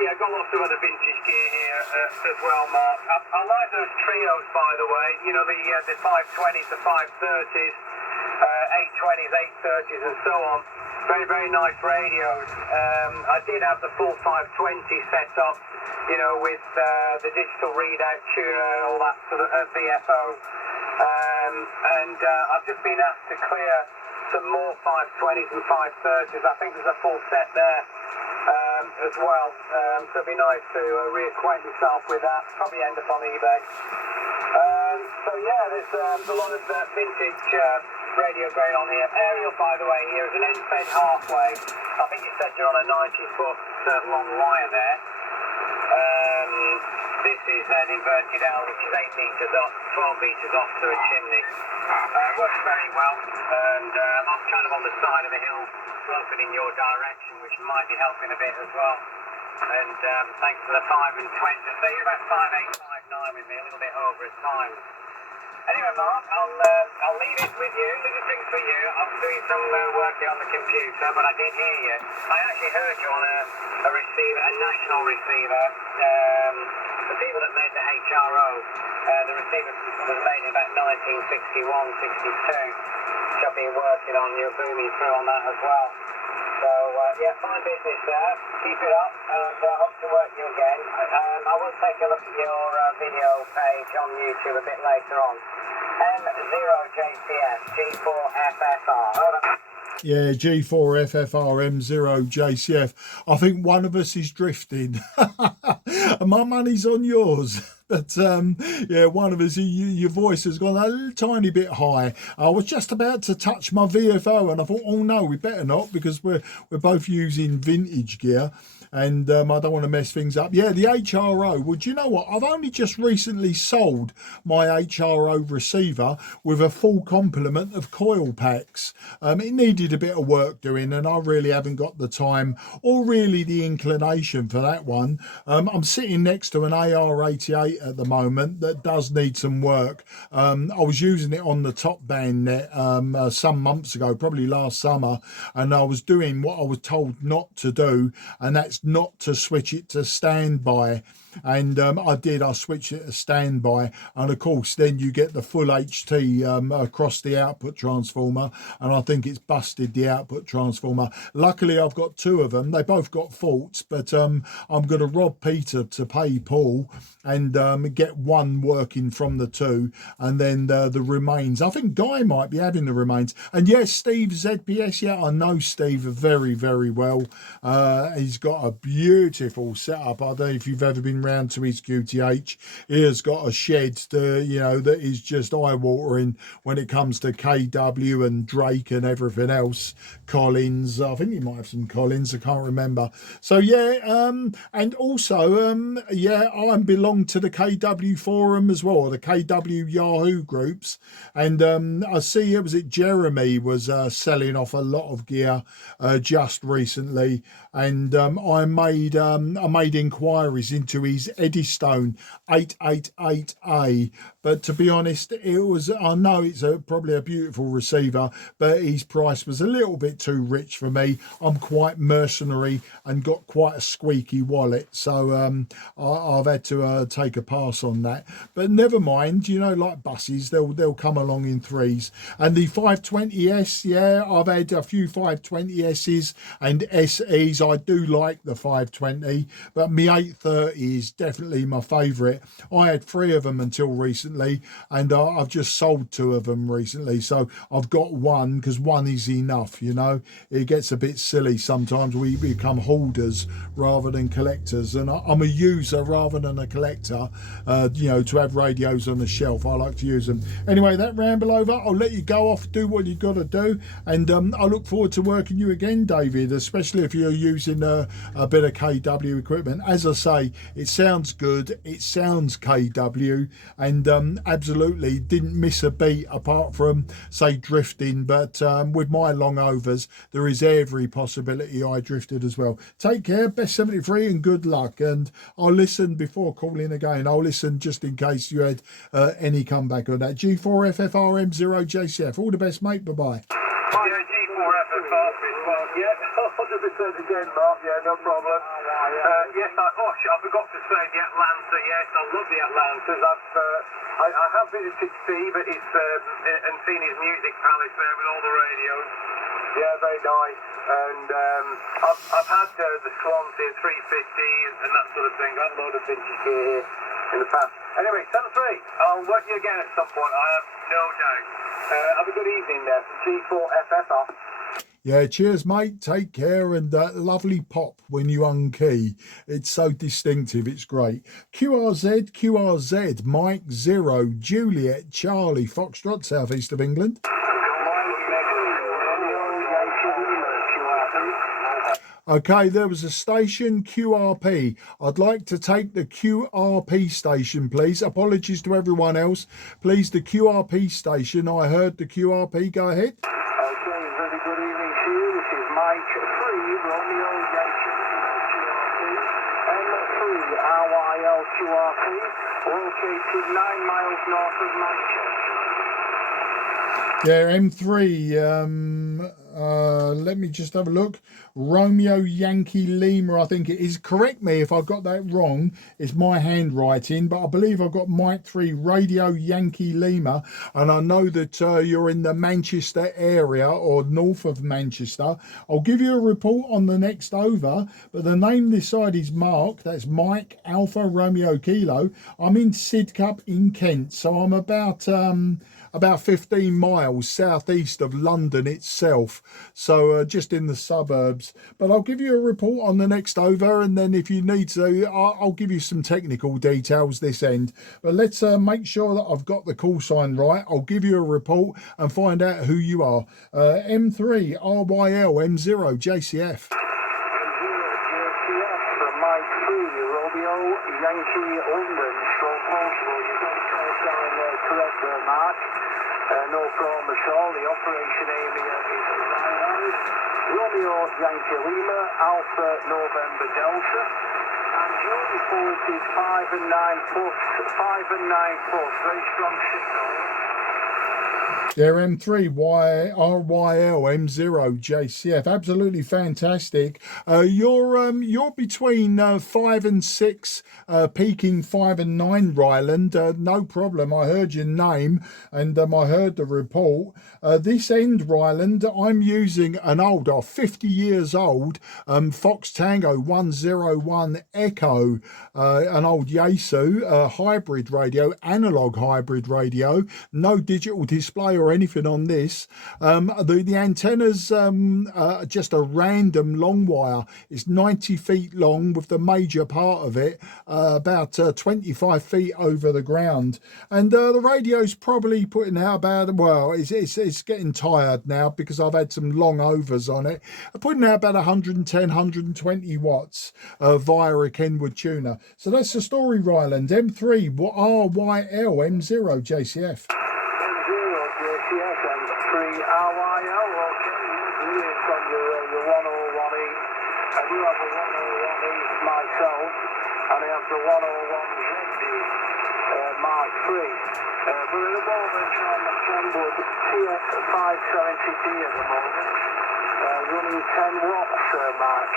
Yeah, I've got lots of other vintage gear here as well, Mark. I like those trios, by the way. You know, the 520s, the 530s, 820s, 830s, and so on. Very, very nice radios. I did have the full 520 set up, you know, with the digital readout tuner and all that sort of VFO. I've just been asked to clear some more 520s and 530s. I think there's a full set there as well. So it'd be nice to reacquaint myself with that. Probably end up on eBay. So yeah, there's a lot of vintage radio going on here. Aerial, by the way, here is an end-fed halfway. I think you said you're on a 90-foot long wire there. This is an inverted L, which is 8 metres up, 12 metres off to a chimney. Works very well, and I'm kind of on the side of the hill, sloping in your direction, which might be helping a bit as well. And thanks for the 5 and 20. So you're about 5.859 with me, a little bit over at times. Anyway, Mark, I'll leave it with you. Little things for you. I'm doing some work here on the computer, but I did hear you. I actually heard you on a receiver, a national receiver. The people that made the HRO, the receiver was made in about 1961, 62, which I've been working on. You're booming through on that as well. So, yeah, fine business there. Keep it up, and hope to work you again. I will take a look at your video page on YouTube a bit later on. M0JCF, G4FFR. Over. Yeah, G4FFR M0JCF. I think one of us is drifting. My money's on yours. But yeah, one of us, your voice has gone a tiny bit high. I was just about to touch my VFO, and I thought, oh no, we better not, because we're both using vintage gear. And I don't want to mess things up. Yeah, the HRO. Well, do you know what? I've only just recently sold my HRO receiver with a full complement of coil packs. It needed a bit of work doing, and I really haven't got the time or really the inclination for that one. I'm sitting next to an AR88 at the moment that does need some work. I was using it on the top band net some months ago, probably last summer, and I was doing what I was told not to do, and that's not to switch it to standby. and I switched it to standby, and of course then you get the full HT across the output transformer, and I think it's busted the output transformer. Luckily I've got two of them, they both got faults, but I'm going to rob Peter to pay Paul and get one working from the two, and then the remains, I think Guy might be having the remains. And yes, Steve ZPS, yeah, I know Steve very, very well. He's got a beautiful setup. I don't know if you've ever been round to his QTH. He has got a shed that is just eye-watering when it comes to KW and Drake and everything else. Collins, I think he might have some Collins, I can't remember. So yeah, and also yeah, I belong to the KW forum as well, the KW Yahoo groups, and I see it was Jeremy was selling off a lot of gear just recently, and I made inquiries into his Eddystone 888A, but to be honest, I know it's probably a beautiful receiver, but his price was a little bit too rich for me. I'm quite mercenary and got quite a squeaky wallet, so I've had to take a pass on that. But never mind, like buses, they'll come along in threes. And the 520S, yeah, I've had a few 520Ss and SEs. I do like the 520, but my 830 is definitely my favourite. I had 3 of them until recently, and I've just sold 2 of them recently, so I've got one because one is enough. It gets a bit silly sometimes. We become hoarders rather than collectors, and I'm a user rather than a collector. To have radios on the shelf, I like to use them. Anyway, that ramble over, I'll let you go off, do what you've got to do, and I look forward to working you again, David, especially if you're using a bit of KW equipment. As I say, it sounds good, it sounds KW, and absolutely didn't miss a beat apart from, say, drifting, but with my long overs, there is every possibility I drifted as well. Take care, best 73, and good luck, and I'll listen before calling again. I'll listen just in case you had any comeback on that. G4FFR M0JCF. All the best, mate. Bye-bye. Yeah, G4FFR, yeah, 100% again, Mark, yeah, no problem. Yes, I forgot to say the Atlanta, yes, I love the Atlantas. I have visited Steve at his, and seen his music palace there with all the radios. Yeah, very nice. And I've had the Swansea 350 and that sort of thing. I've had a load of vintage gear here in the past. Anyway, 7-3, I'll work you again at some point, I have no doubt. Have a good evening there from G4FFR. Yeah, cheers, mate. Take care, and lovely pop when you unkey. It's so distinctive, it's great. QRZ, Mike 0, Juliet, Charlie, Foxtrot, southeast of England. Okay, there was a station, QRP. I'd like to take the QRP station, please. Apologies to everyone else. Please, the QRP station. I heard the QRP. Go ahead. Okay, very good evening to you. This is Mike 3, Romeo Yankee M3RYL QRP, located 9 miles north of Manchester. Yeah, M3, let me just have a look. Romeo Yankee Lima, I think it is. Correct me if I got that wrong. It's my handwriting, but I believe I've got Mike 3 Radio Yankee Lima, and I know that you're in the Manchester area or north of Manchester. I'll give you a report on the next over, but the name this side is Mark. That's Mike Alpha Romeo Kilo. I'm in Sidcup in Kent, so I'm about 15 miles southeast of London itself, so just in the suburbs. But I'll give you a report on the next over, and then if you need to, I'll give you some technical details this end. But let's make sure that I've got the call sign right. I'll give you a report and find out who you are. M3RYL M0JCF. From Mike 3, Romeo Yankee London, stroke Portugal. You got the correct there, Mark. No problem at all. The operation area is right. Romeo Yankee Lima, Alpha November Delta. And your report is 5 and 9 plus, 5 and 9 plus. Very strong signal. Yeah, M3RYL M0JCF, absolutely fantastic. You're between 5 and 6, peaking 5 and 9 Ryland. No problem. I heard your name and I heard the report. This end Ryland, I'm using an older, 50 years old Fox Tango 101 Echo, an old Yaesu hybrid radio, analog hybrid radio, no digital display or anything on this. The antenna's just a random long wire. It's 90 feet long with the major part of it about 25 feet over the ground. And the radio's probably putting out about, well, it's getting tired now because I've had some long overs on it. Putting out about 110, 120 watts via a Kenwood tuner. So that's the story, Ryland. M3RYL M0JCF. M0JCF M3RYL, okay, brilliant on your 101E. I do have a 101E myself, and I have the 101ZD Mark III. But at the moment I'm assembled TS570D at the moment, running 10 watts, Mark.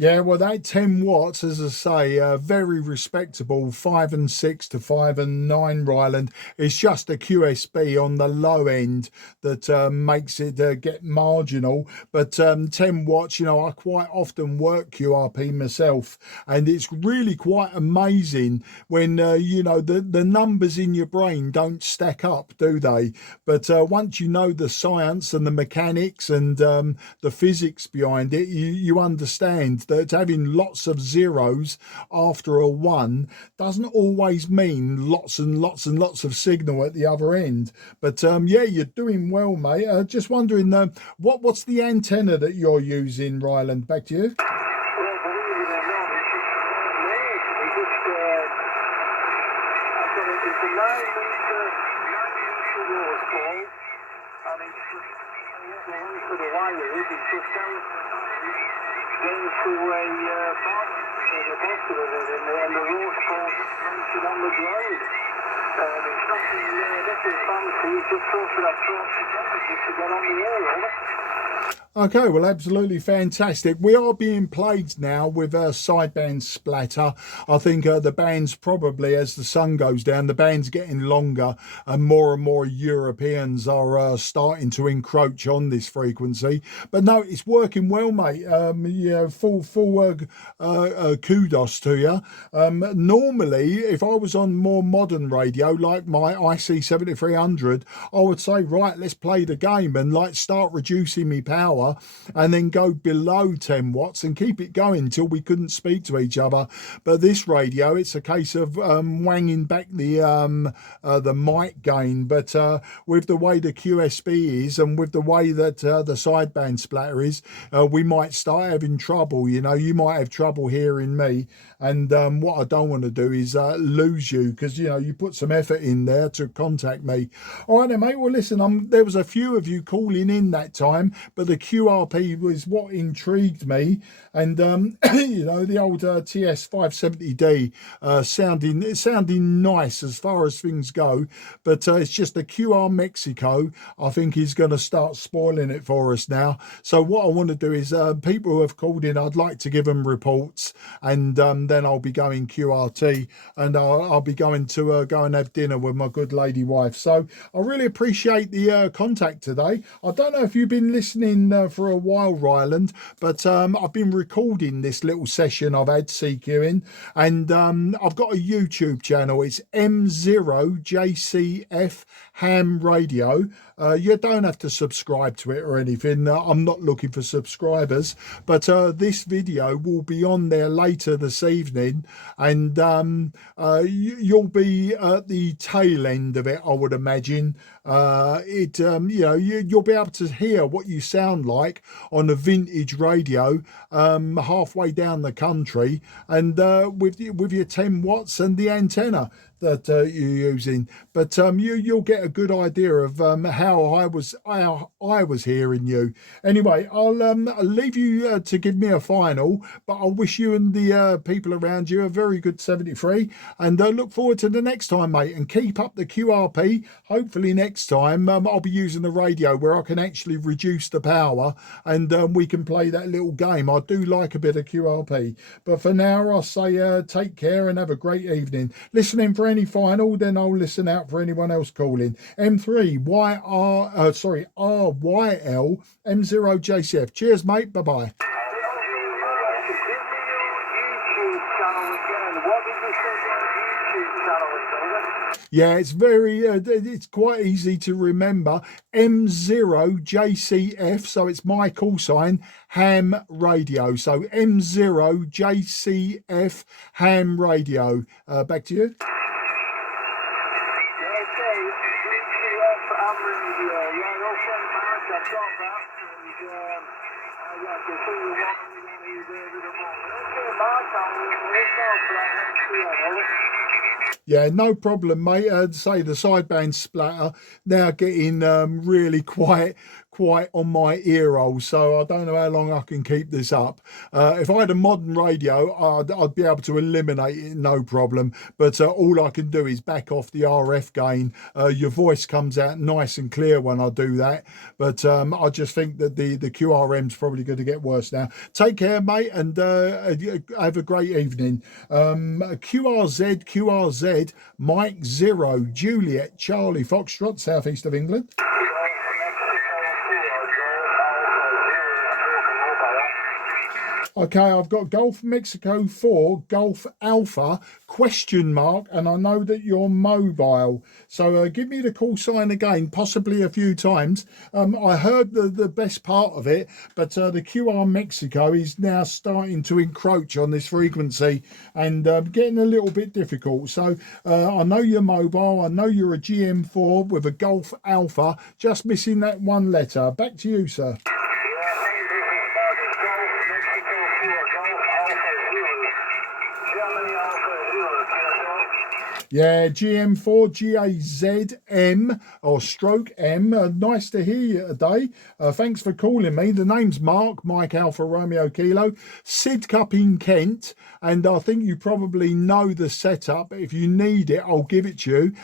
Yeah, well, that 10 watts, as I say, very respectable, 5 and 6 to 5 and 9 Ryland. It's just a QSB on the low end that makes it get marginal. But 10 watts, you know, I quite often work QRP myself, and it's really quite amazing when, you know, the numbers in your brain don't stack up, do they? But once you know the science and the mechanics and the physics behind it, you understand that having lots of zeros after a 1 doesn't always mean lots and lots and lots of signal at the other end. But yeah, you're doing well, mate. Just wondering, what's the antenna that you're using, Ryland? Back to you. Well, believe it or not, it's just made. It's a 9-meter waterfall, and it's just the length of the wire is it's just going to a bottom of it, and the rose ball mounted on the ground. It's nothing fancy, it's just sort of that to get on the air, really. Okay, well, absolutely fantastic. We are being plagued now with sideband splatter. I think the band's probably, as the sun goes down, the band's getting longer and more Europeans are starting to encroach on this frequency. But no, it's working well, mate. Yeah, full kudos to you. Normally, if I was on more modern radio, like my IC 7300, I would say, right, let's play the game and like start reducing me power and then go below 10 watts and keep it going until we couldn't speak to each other. But this radio, it's a case of wanging back the mic gain. But with the way the QSB is and with the way that the sideband splatter is, we might start having trouble. You know, you might have trouble hearing me. And what I don't want to do is lose you, because, you know, you put some effort in there to contact me. All right then, mate. Well, listen, there was a few of you calling in that time, but the QRP was what intrigued me. And, you know, the old TS570D sounding nice as far as things go. But it's just the QR Mexico, I think, is going to start spoiling it for us now. So what I want to do is people who have called in, I'd like to give them reports, and then I'll be going QRT, and I'll be going to go and have dinner with my good lady wife. So I really appreciate the contact today. I don't know if you've been listening for a while, Ryland, but I've been recording this little session I've had CQing, and I've got a YouTube channel. It's M0JCF Ham Radio. You don't have to subscribe to it or anything. I'm not looking for subscribers, but this video will be on there later this evening, and you'll be at the tail end of it, I would imagine. You know, you'll be able to hear what you sound like on a vintage radio halfway down the country, and with your 10 watts and the antenna. that you're using, but you'll get a good idea of how I was hearing you. Anyway, I'll leave you to give me a final, but I wish you and the people around you a very good 73, and look forward to the next time, mate, and keep up the QRP. Hopefully next time I'll be using the radio where I can actually reduce the power, and we can play that little game. I do like a bit of QRP, but for now I'll say take care and have a great evening. Listening for any final, then I'll listen out for anyone else calling. M3RYL M0JCF. Cheers, mate. Bye bye. Yeah, it's very, it's quite easy to remember. M0JCF, so it's my call sign, ham radio. So M0JCF, ham radio. Back to you. Yeah, no problem, mate. Say the sideband splatter now getting really quite on my ear hole, so I don't know how long I can keep this up. If I had a modern radio, I'd be able to eliminate it, no problem, but all I can do is back off the RF gain. Your voice comes out nice and clear when I do that, but I just think that the QRM's probably going to get worse now. Take care, mate, and have a great evening. QRZ, Mike 0, Juliet, Charlie, Foxtrot, southeast of England. Okay, I've got Golf Mexico 4, Golf Alpha, question mark, and I know that you're mobile. So give me the call sign again, possibly a few times. I heard the best part of it, but the QR Mexico is now starting to encroach on this frequency and getting a little bit difficult. So I know you're mobile. I know you're a GM4 with a Golf Alpha, just missing that one letter. Back to you, sir. Yeah, GM4GAZ or stroke M. Nice to hear you today. Thanks for calling me. The name's Mark, Mike Alpha Romeo Kilo, Sid Cup in Kent, and I think you probably know the setup. If you need it, I'll give it to you.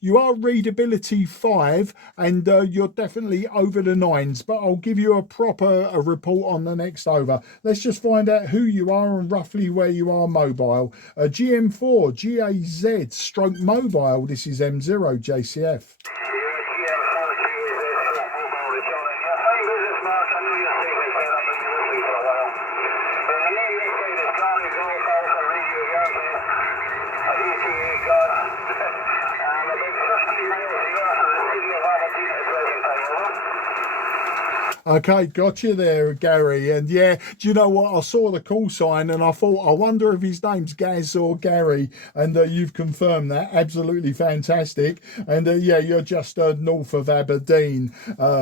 You are readability 5, and you're definitely over the 9s, but I'll give you a proper report on the next over. Let's just find out who you are and roughly where you are mobile. GM4GAZ stroke mobile. This is M0JCF. Okay, got you there, Gary. And yeah, do you know what? I saw the call sign and I thought, I wonder if his name's Gaz or Gary. And you've confirmed that. Absolutely fantastic. And yeah, you're just north of Aberdeen.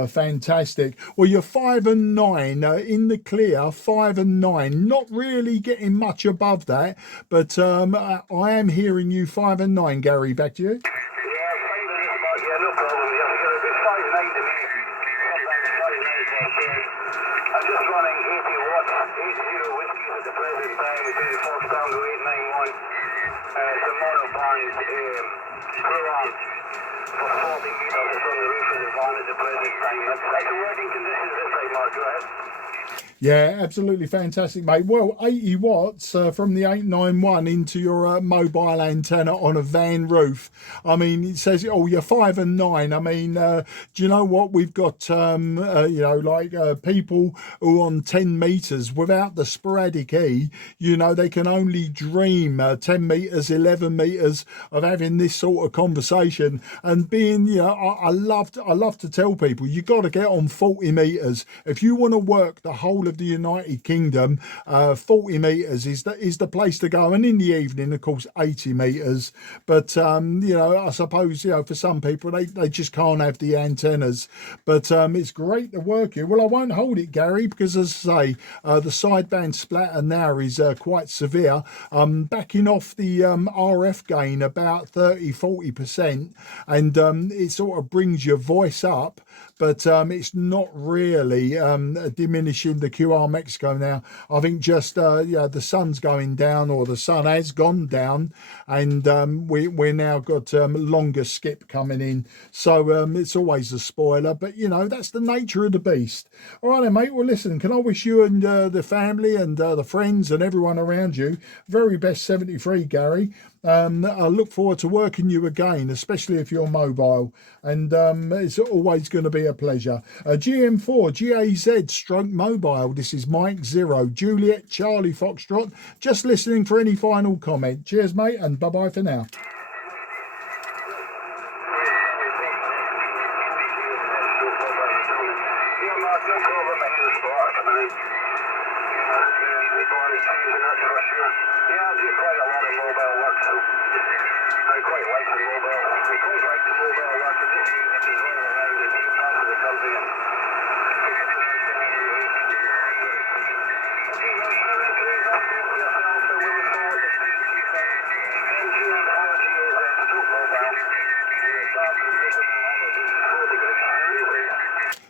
Fantastic. Well, you're 5 and 9 in the clear, 5 and 9. Not really getting much above that, but I am hearing you 5 and 9, Gary. Back to you. I'm just running 80 watts, 80 whiskey at the present time, between Foxtown to 891. It's a monoband pro-arm for 40 metres. It's on the roof of the van at the present time. That's the working conditions this side, Mark. Go ahead. Yeah, absolutely fantastic, mate. Well, 80 watts from the 891 into your mobile antenna on a van roof. I mean, it says, oh, you're 5 and 9. I mean, do you know what? We've got, you know, like people who are on 10 metres without the sporadic E, you know, they can only dream 10 metres, 11 metres of having this sort of conversation. And being, you know, I love to tell people, you got to get on 40 metres. If you want to work the whole of of the United Kingdom, 40 metres is the place to go, and in the evening, of course, 80 metres. But you know, I suppose, you know, for some people they just can't have the antennas. But it's great to work here. Well, I won't hold it, Gary, because as I say, the sideband splatter now is quite severe. Backing off the RF gain about 30-40%, and it sort of brings your voice up, but it's not really diminishing the QR Mexico now. I think just yeah, the sun's going down, or the sun has gone down, and we're now got longer skip coming in, so it's always a spoiler, but you know, that's the nature of the beast. All right then, mate. Well, listen, can I wish you and the family and the friends and everyone around you very best 73, Gary. I look forward to working you again, especially if you're mobile, and it's always going to be a pleasure. GM4GAZ stroke mobile. This is Mike 0 Juliet Charlie Foxtrot, just listening for any final comment. Cheers, mate, and bye bye for now.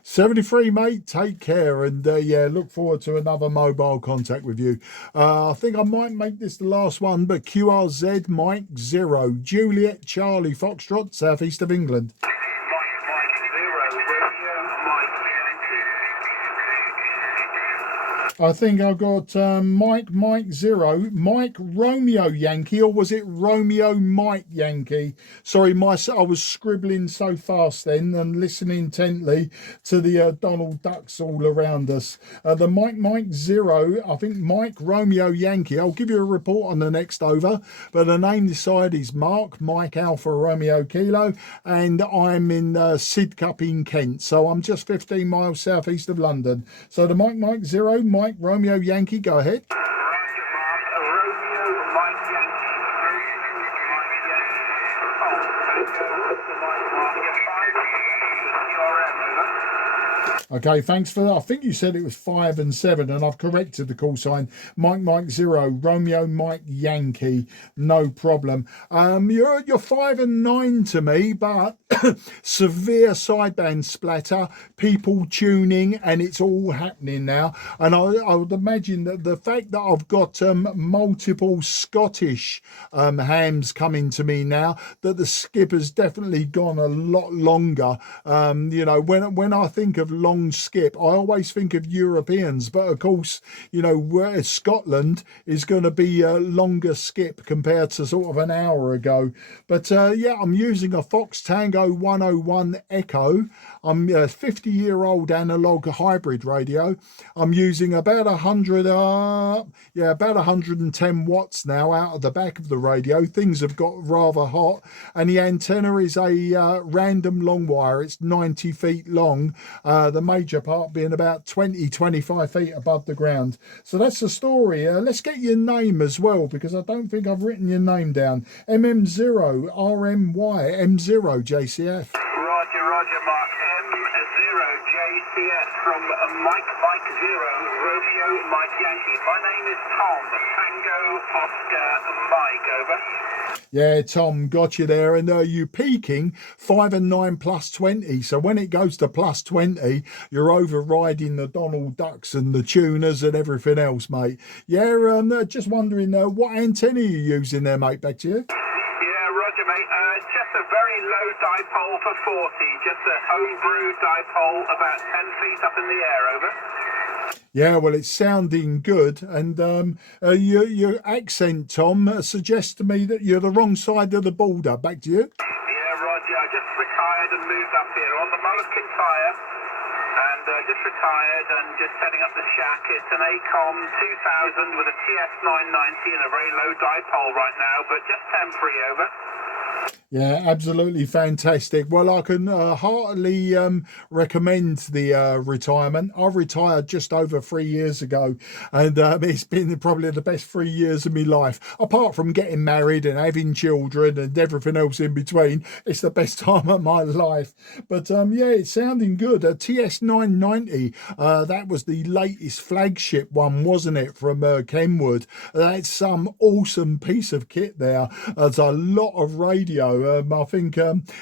'73, mate, take care, and yeah, look forward to another mobile contact with you. I think I might make this the last one, but QRZ Mike 0 Juliet Charlie Foxtrot, southeast of England. I think I got Mike 0 Mike Romeo Yankee, or was it Romeo Mike Yankee? Sorry, I was scribbling so fast then and listening intently to the Donald Ducks all around us. The Mike 0, I think Mike Romeo Yankee. I'll give you a report on the next over, but the name this side is Mark Mike Alpha Romeo Kilo, and I'm in Sidcup in Kent, so I'm just 15 miles southeast of London. So the Mike 0 Mike Romeo Yankee, go ahead. Okay, thanks for that. I think you said it was 5 and 7, and I've corrected the call sign. Mike 0 Romeo Mike Yankee, no problem. You're 5 and 9 to me, but severe sideband splatter, people tuning, and it's all happening now. And I would imagine that the fact that I've got multiple Scottish hams coming to me now, that the skip has definitely gone a lot longer. You know, when I think of long skip, I always think of Europeans, but of course, you know, where Scotland is going to be a longer skip compared to sort of an hour ago. But yeah, I'm using a Fox Tango 101 Echo. I'm a 50-year-old analog hybrid radio. I'm using about 110 watts now out of the back of the radio. Things have got rather hot, and the antenna is a random long wire. It's 90 feet long. The major part being about 20-25 feet above the ground. So that's the story. Let's get your name as well, because I don't think I've written your name down. MM0RMY, M0 JCF. Roger, Mark. M0JCF from Mike 0 Romeo Mike Yankee. My name is Tom, Tango Oscar Mike, over. Yeah, Tom, got you there. And you peaking 5 and 9 plus 20. So when it goes to plus 20, you're overriding the Donald Ducks and the tuners and everything else, mate. Yeah, just wondering what antenna you're using there, mate. Back to you. Yeah, Roger, mate. Just a very low dipole for 40. Just a homebrew dipole about 10 feet up in the air, over. Yeah, well, it's sounding good, and your accent, Tom, suggests to me that you're the wrong side of the border. Back to you. Yeah, Roger, I just retired and moved up here on the Mullican Tyre, and just retired and just setting up the shack. It's an ACOM 2000 with a TS990 and a very low dipole right now, but just temporary, over. Yeah, absolutely fantastic. Well, I can heartily recommend the retirement. I retired just over 3 years ago, and it's been probably the best 3 years of my life. Apart from getting married and having children and everything else in between, it's the best time of my life. But yeah, it's sounding good. A TS990, that was the latest flagship one, wasn't it, from Kenwood? That's some awesome piece of kit there. There's a lot of radio. I think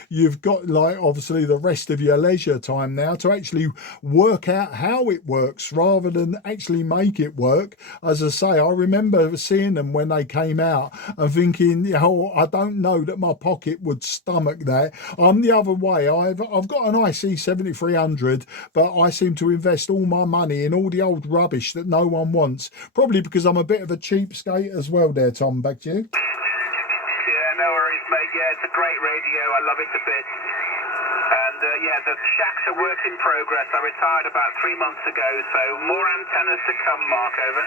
you've got, like, obviously the rest of your leisure time now to actually work out how it works rather than actually make it work. As I say, I remember seeing them when they came out and thinking, oh, I don't know that my pocket would stomach that. I'm the other way. I've got an IC 7300, but I seem to invest all my money in all the old rubbish that no one wants. Probably because I'm a bit of a cheapskate as well there, Tom. Back to you. No worries, mate. Yeah, it's a great radio. I love it a bit. And yeah, the shack's a work in progress. I retired about 3 months ago, so more antennas to come, Mark. Over.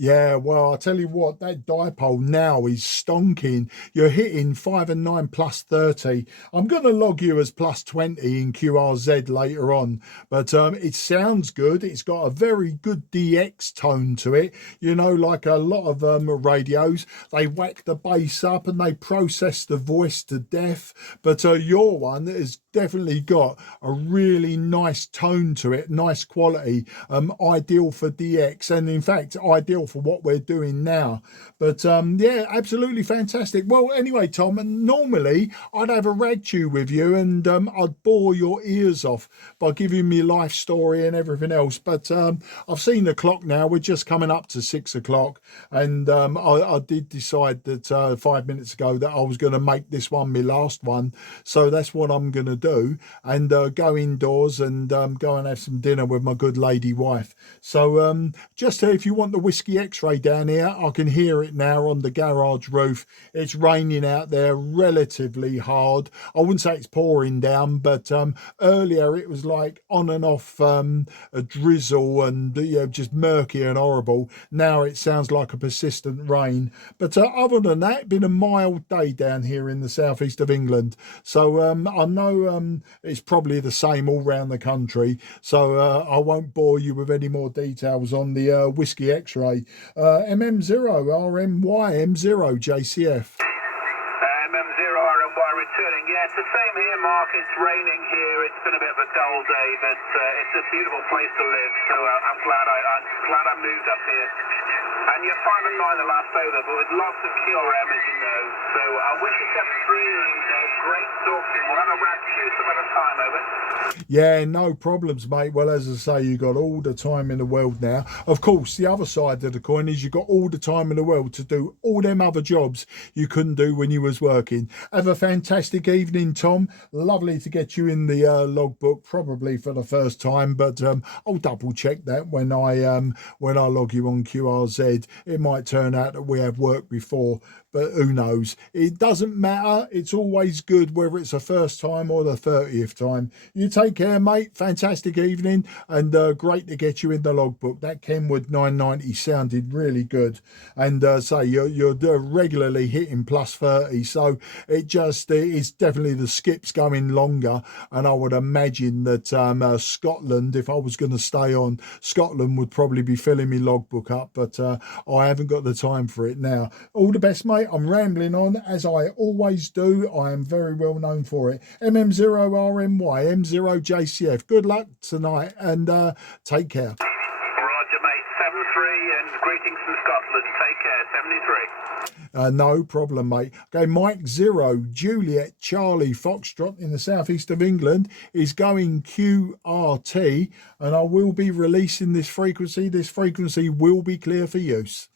Yeah, well, I'll tell you what, that dipole now is stonking. You're hitting 5 and 9 plus 30. I'm going to log you as plus 20 in QRZ later on, but it sounds good. It's got a very good DX tone to it. You know, like a lot of radios, they whack the bass up and they process the voice to death, but your one has definitely got a really nice tone to it, nice quality, ideal for DX, and in fact ideal for what we're doing now. But yeah, absolutely fantastic. Well, anyway, Tom, normally I'd have a rag chew with you and I'd bore your ears off by giving me life story and everything else, but I've seen the clock now. We're just coming up to 6 o'clock, and I did decide that 5 minutes ago that I was going to make this one my last one, so that's what I'm going to do, and go indoors and go and have some dinner with my good lady wife. So just if you want the whiskey x-ray down here, I can hear it now on the garage roof. It's raining out there relatively hard. I wouldn't say it's pouring down, but earlier it was like on and off a drizzle and, you know, just murky and horrible. Now it sounds like a persistent rain, but other than that, it's been a mild day down here in the southeast of England. So I know it's probably the same all around the country, so I won't bore you with any more details on the whiskey x-ray. MM0RMY, M0JCF. MM0RMY returning. Yeah, it's the same here, Mark. It's raining here. It's been a bit of a dull day, but it's a beautiful place to live. So I'm glad I moved up here. And you're 5 and 9 the last over, but with lots of QRM, as you know. So I wish you kept free, and great talking. We'll have a rap chew some other time. Over. Yeah, no problems, mate. Well, as I say, you got all the time in the world now. Of course, the other side of the coin is you got all the time in the world to do all them other jobs you couldn't do when you was working. Have a fantastic evening, Tom. Lovely to get you in the logbook, probably for the first time, but I'll double check that when I log you on QRZ. It might turn out that we have worked before, but who knows? It doesn't matter. It's always good whether it's the first time or the 30th time. You take care, mate. Fantastic evening, and great to get you in the logbook. That Kenwood 990 sounded really good, and say you're regularly hitting plus 30, so it's definitely the skip's going longer, and I would imagine that Scotland, if I was going to stay on, Scotland would probably be filling me logbook up, but I haven't got the time for it now. All the best, mate. I'm rambling on, as I always do. I am very well known for it. MM0RMY, M0JCF. Good luck tonight, and take care. Roger, mate. 7-3, and greetings from Scotland. Take care. 73. No problem, mate. Okay, Mike 0, Juliet, Charlie, Foxtrot in the southeast of England is going QRT, and I will be releasing this frequency. This frequency will be clear for use.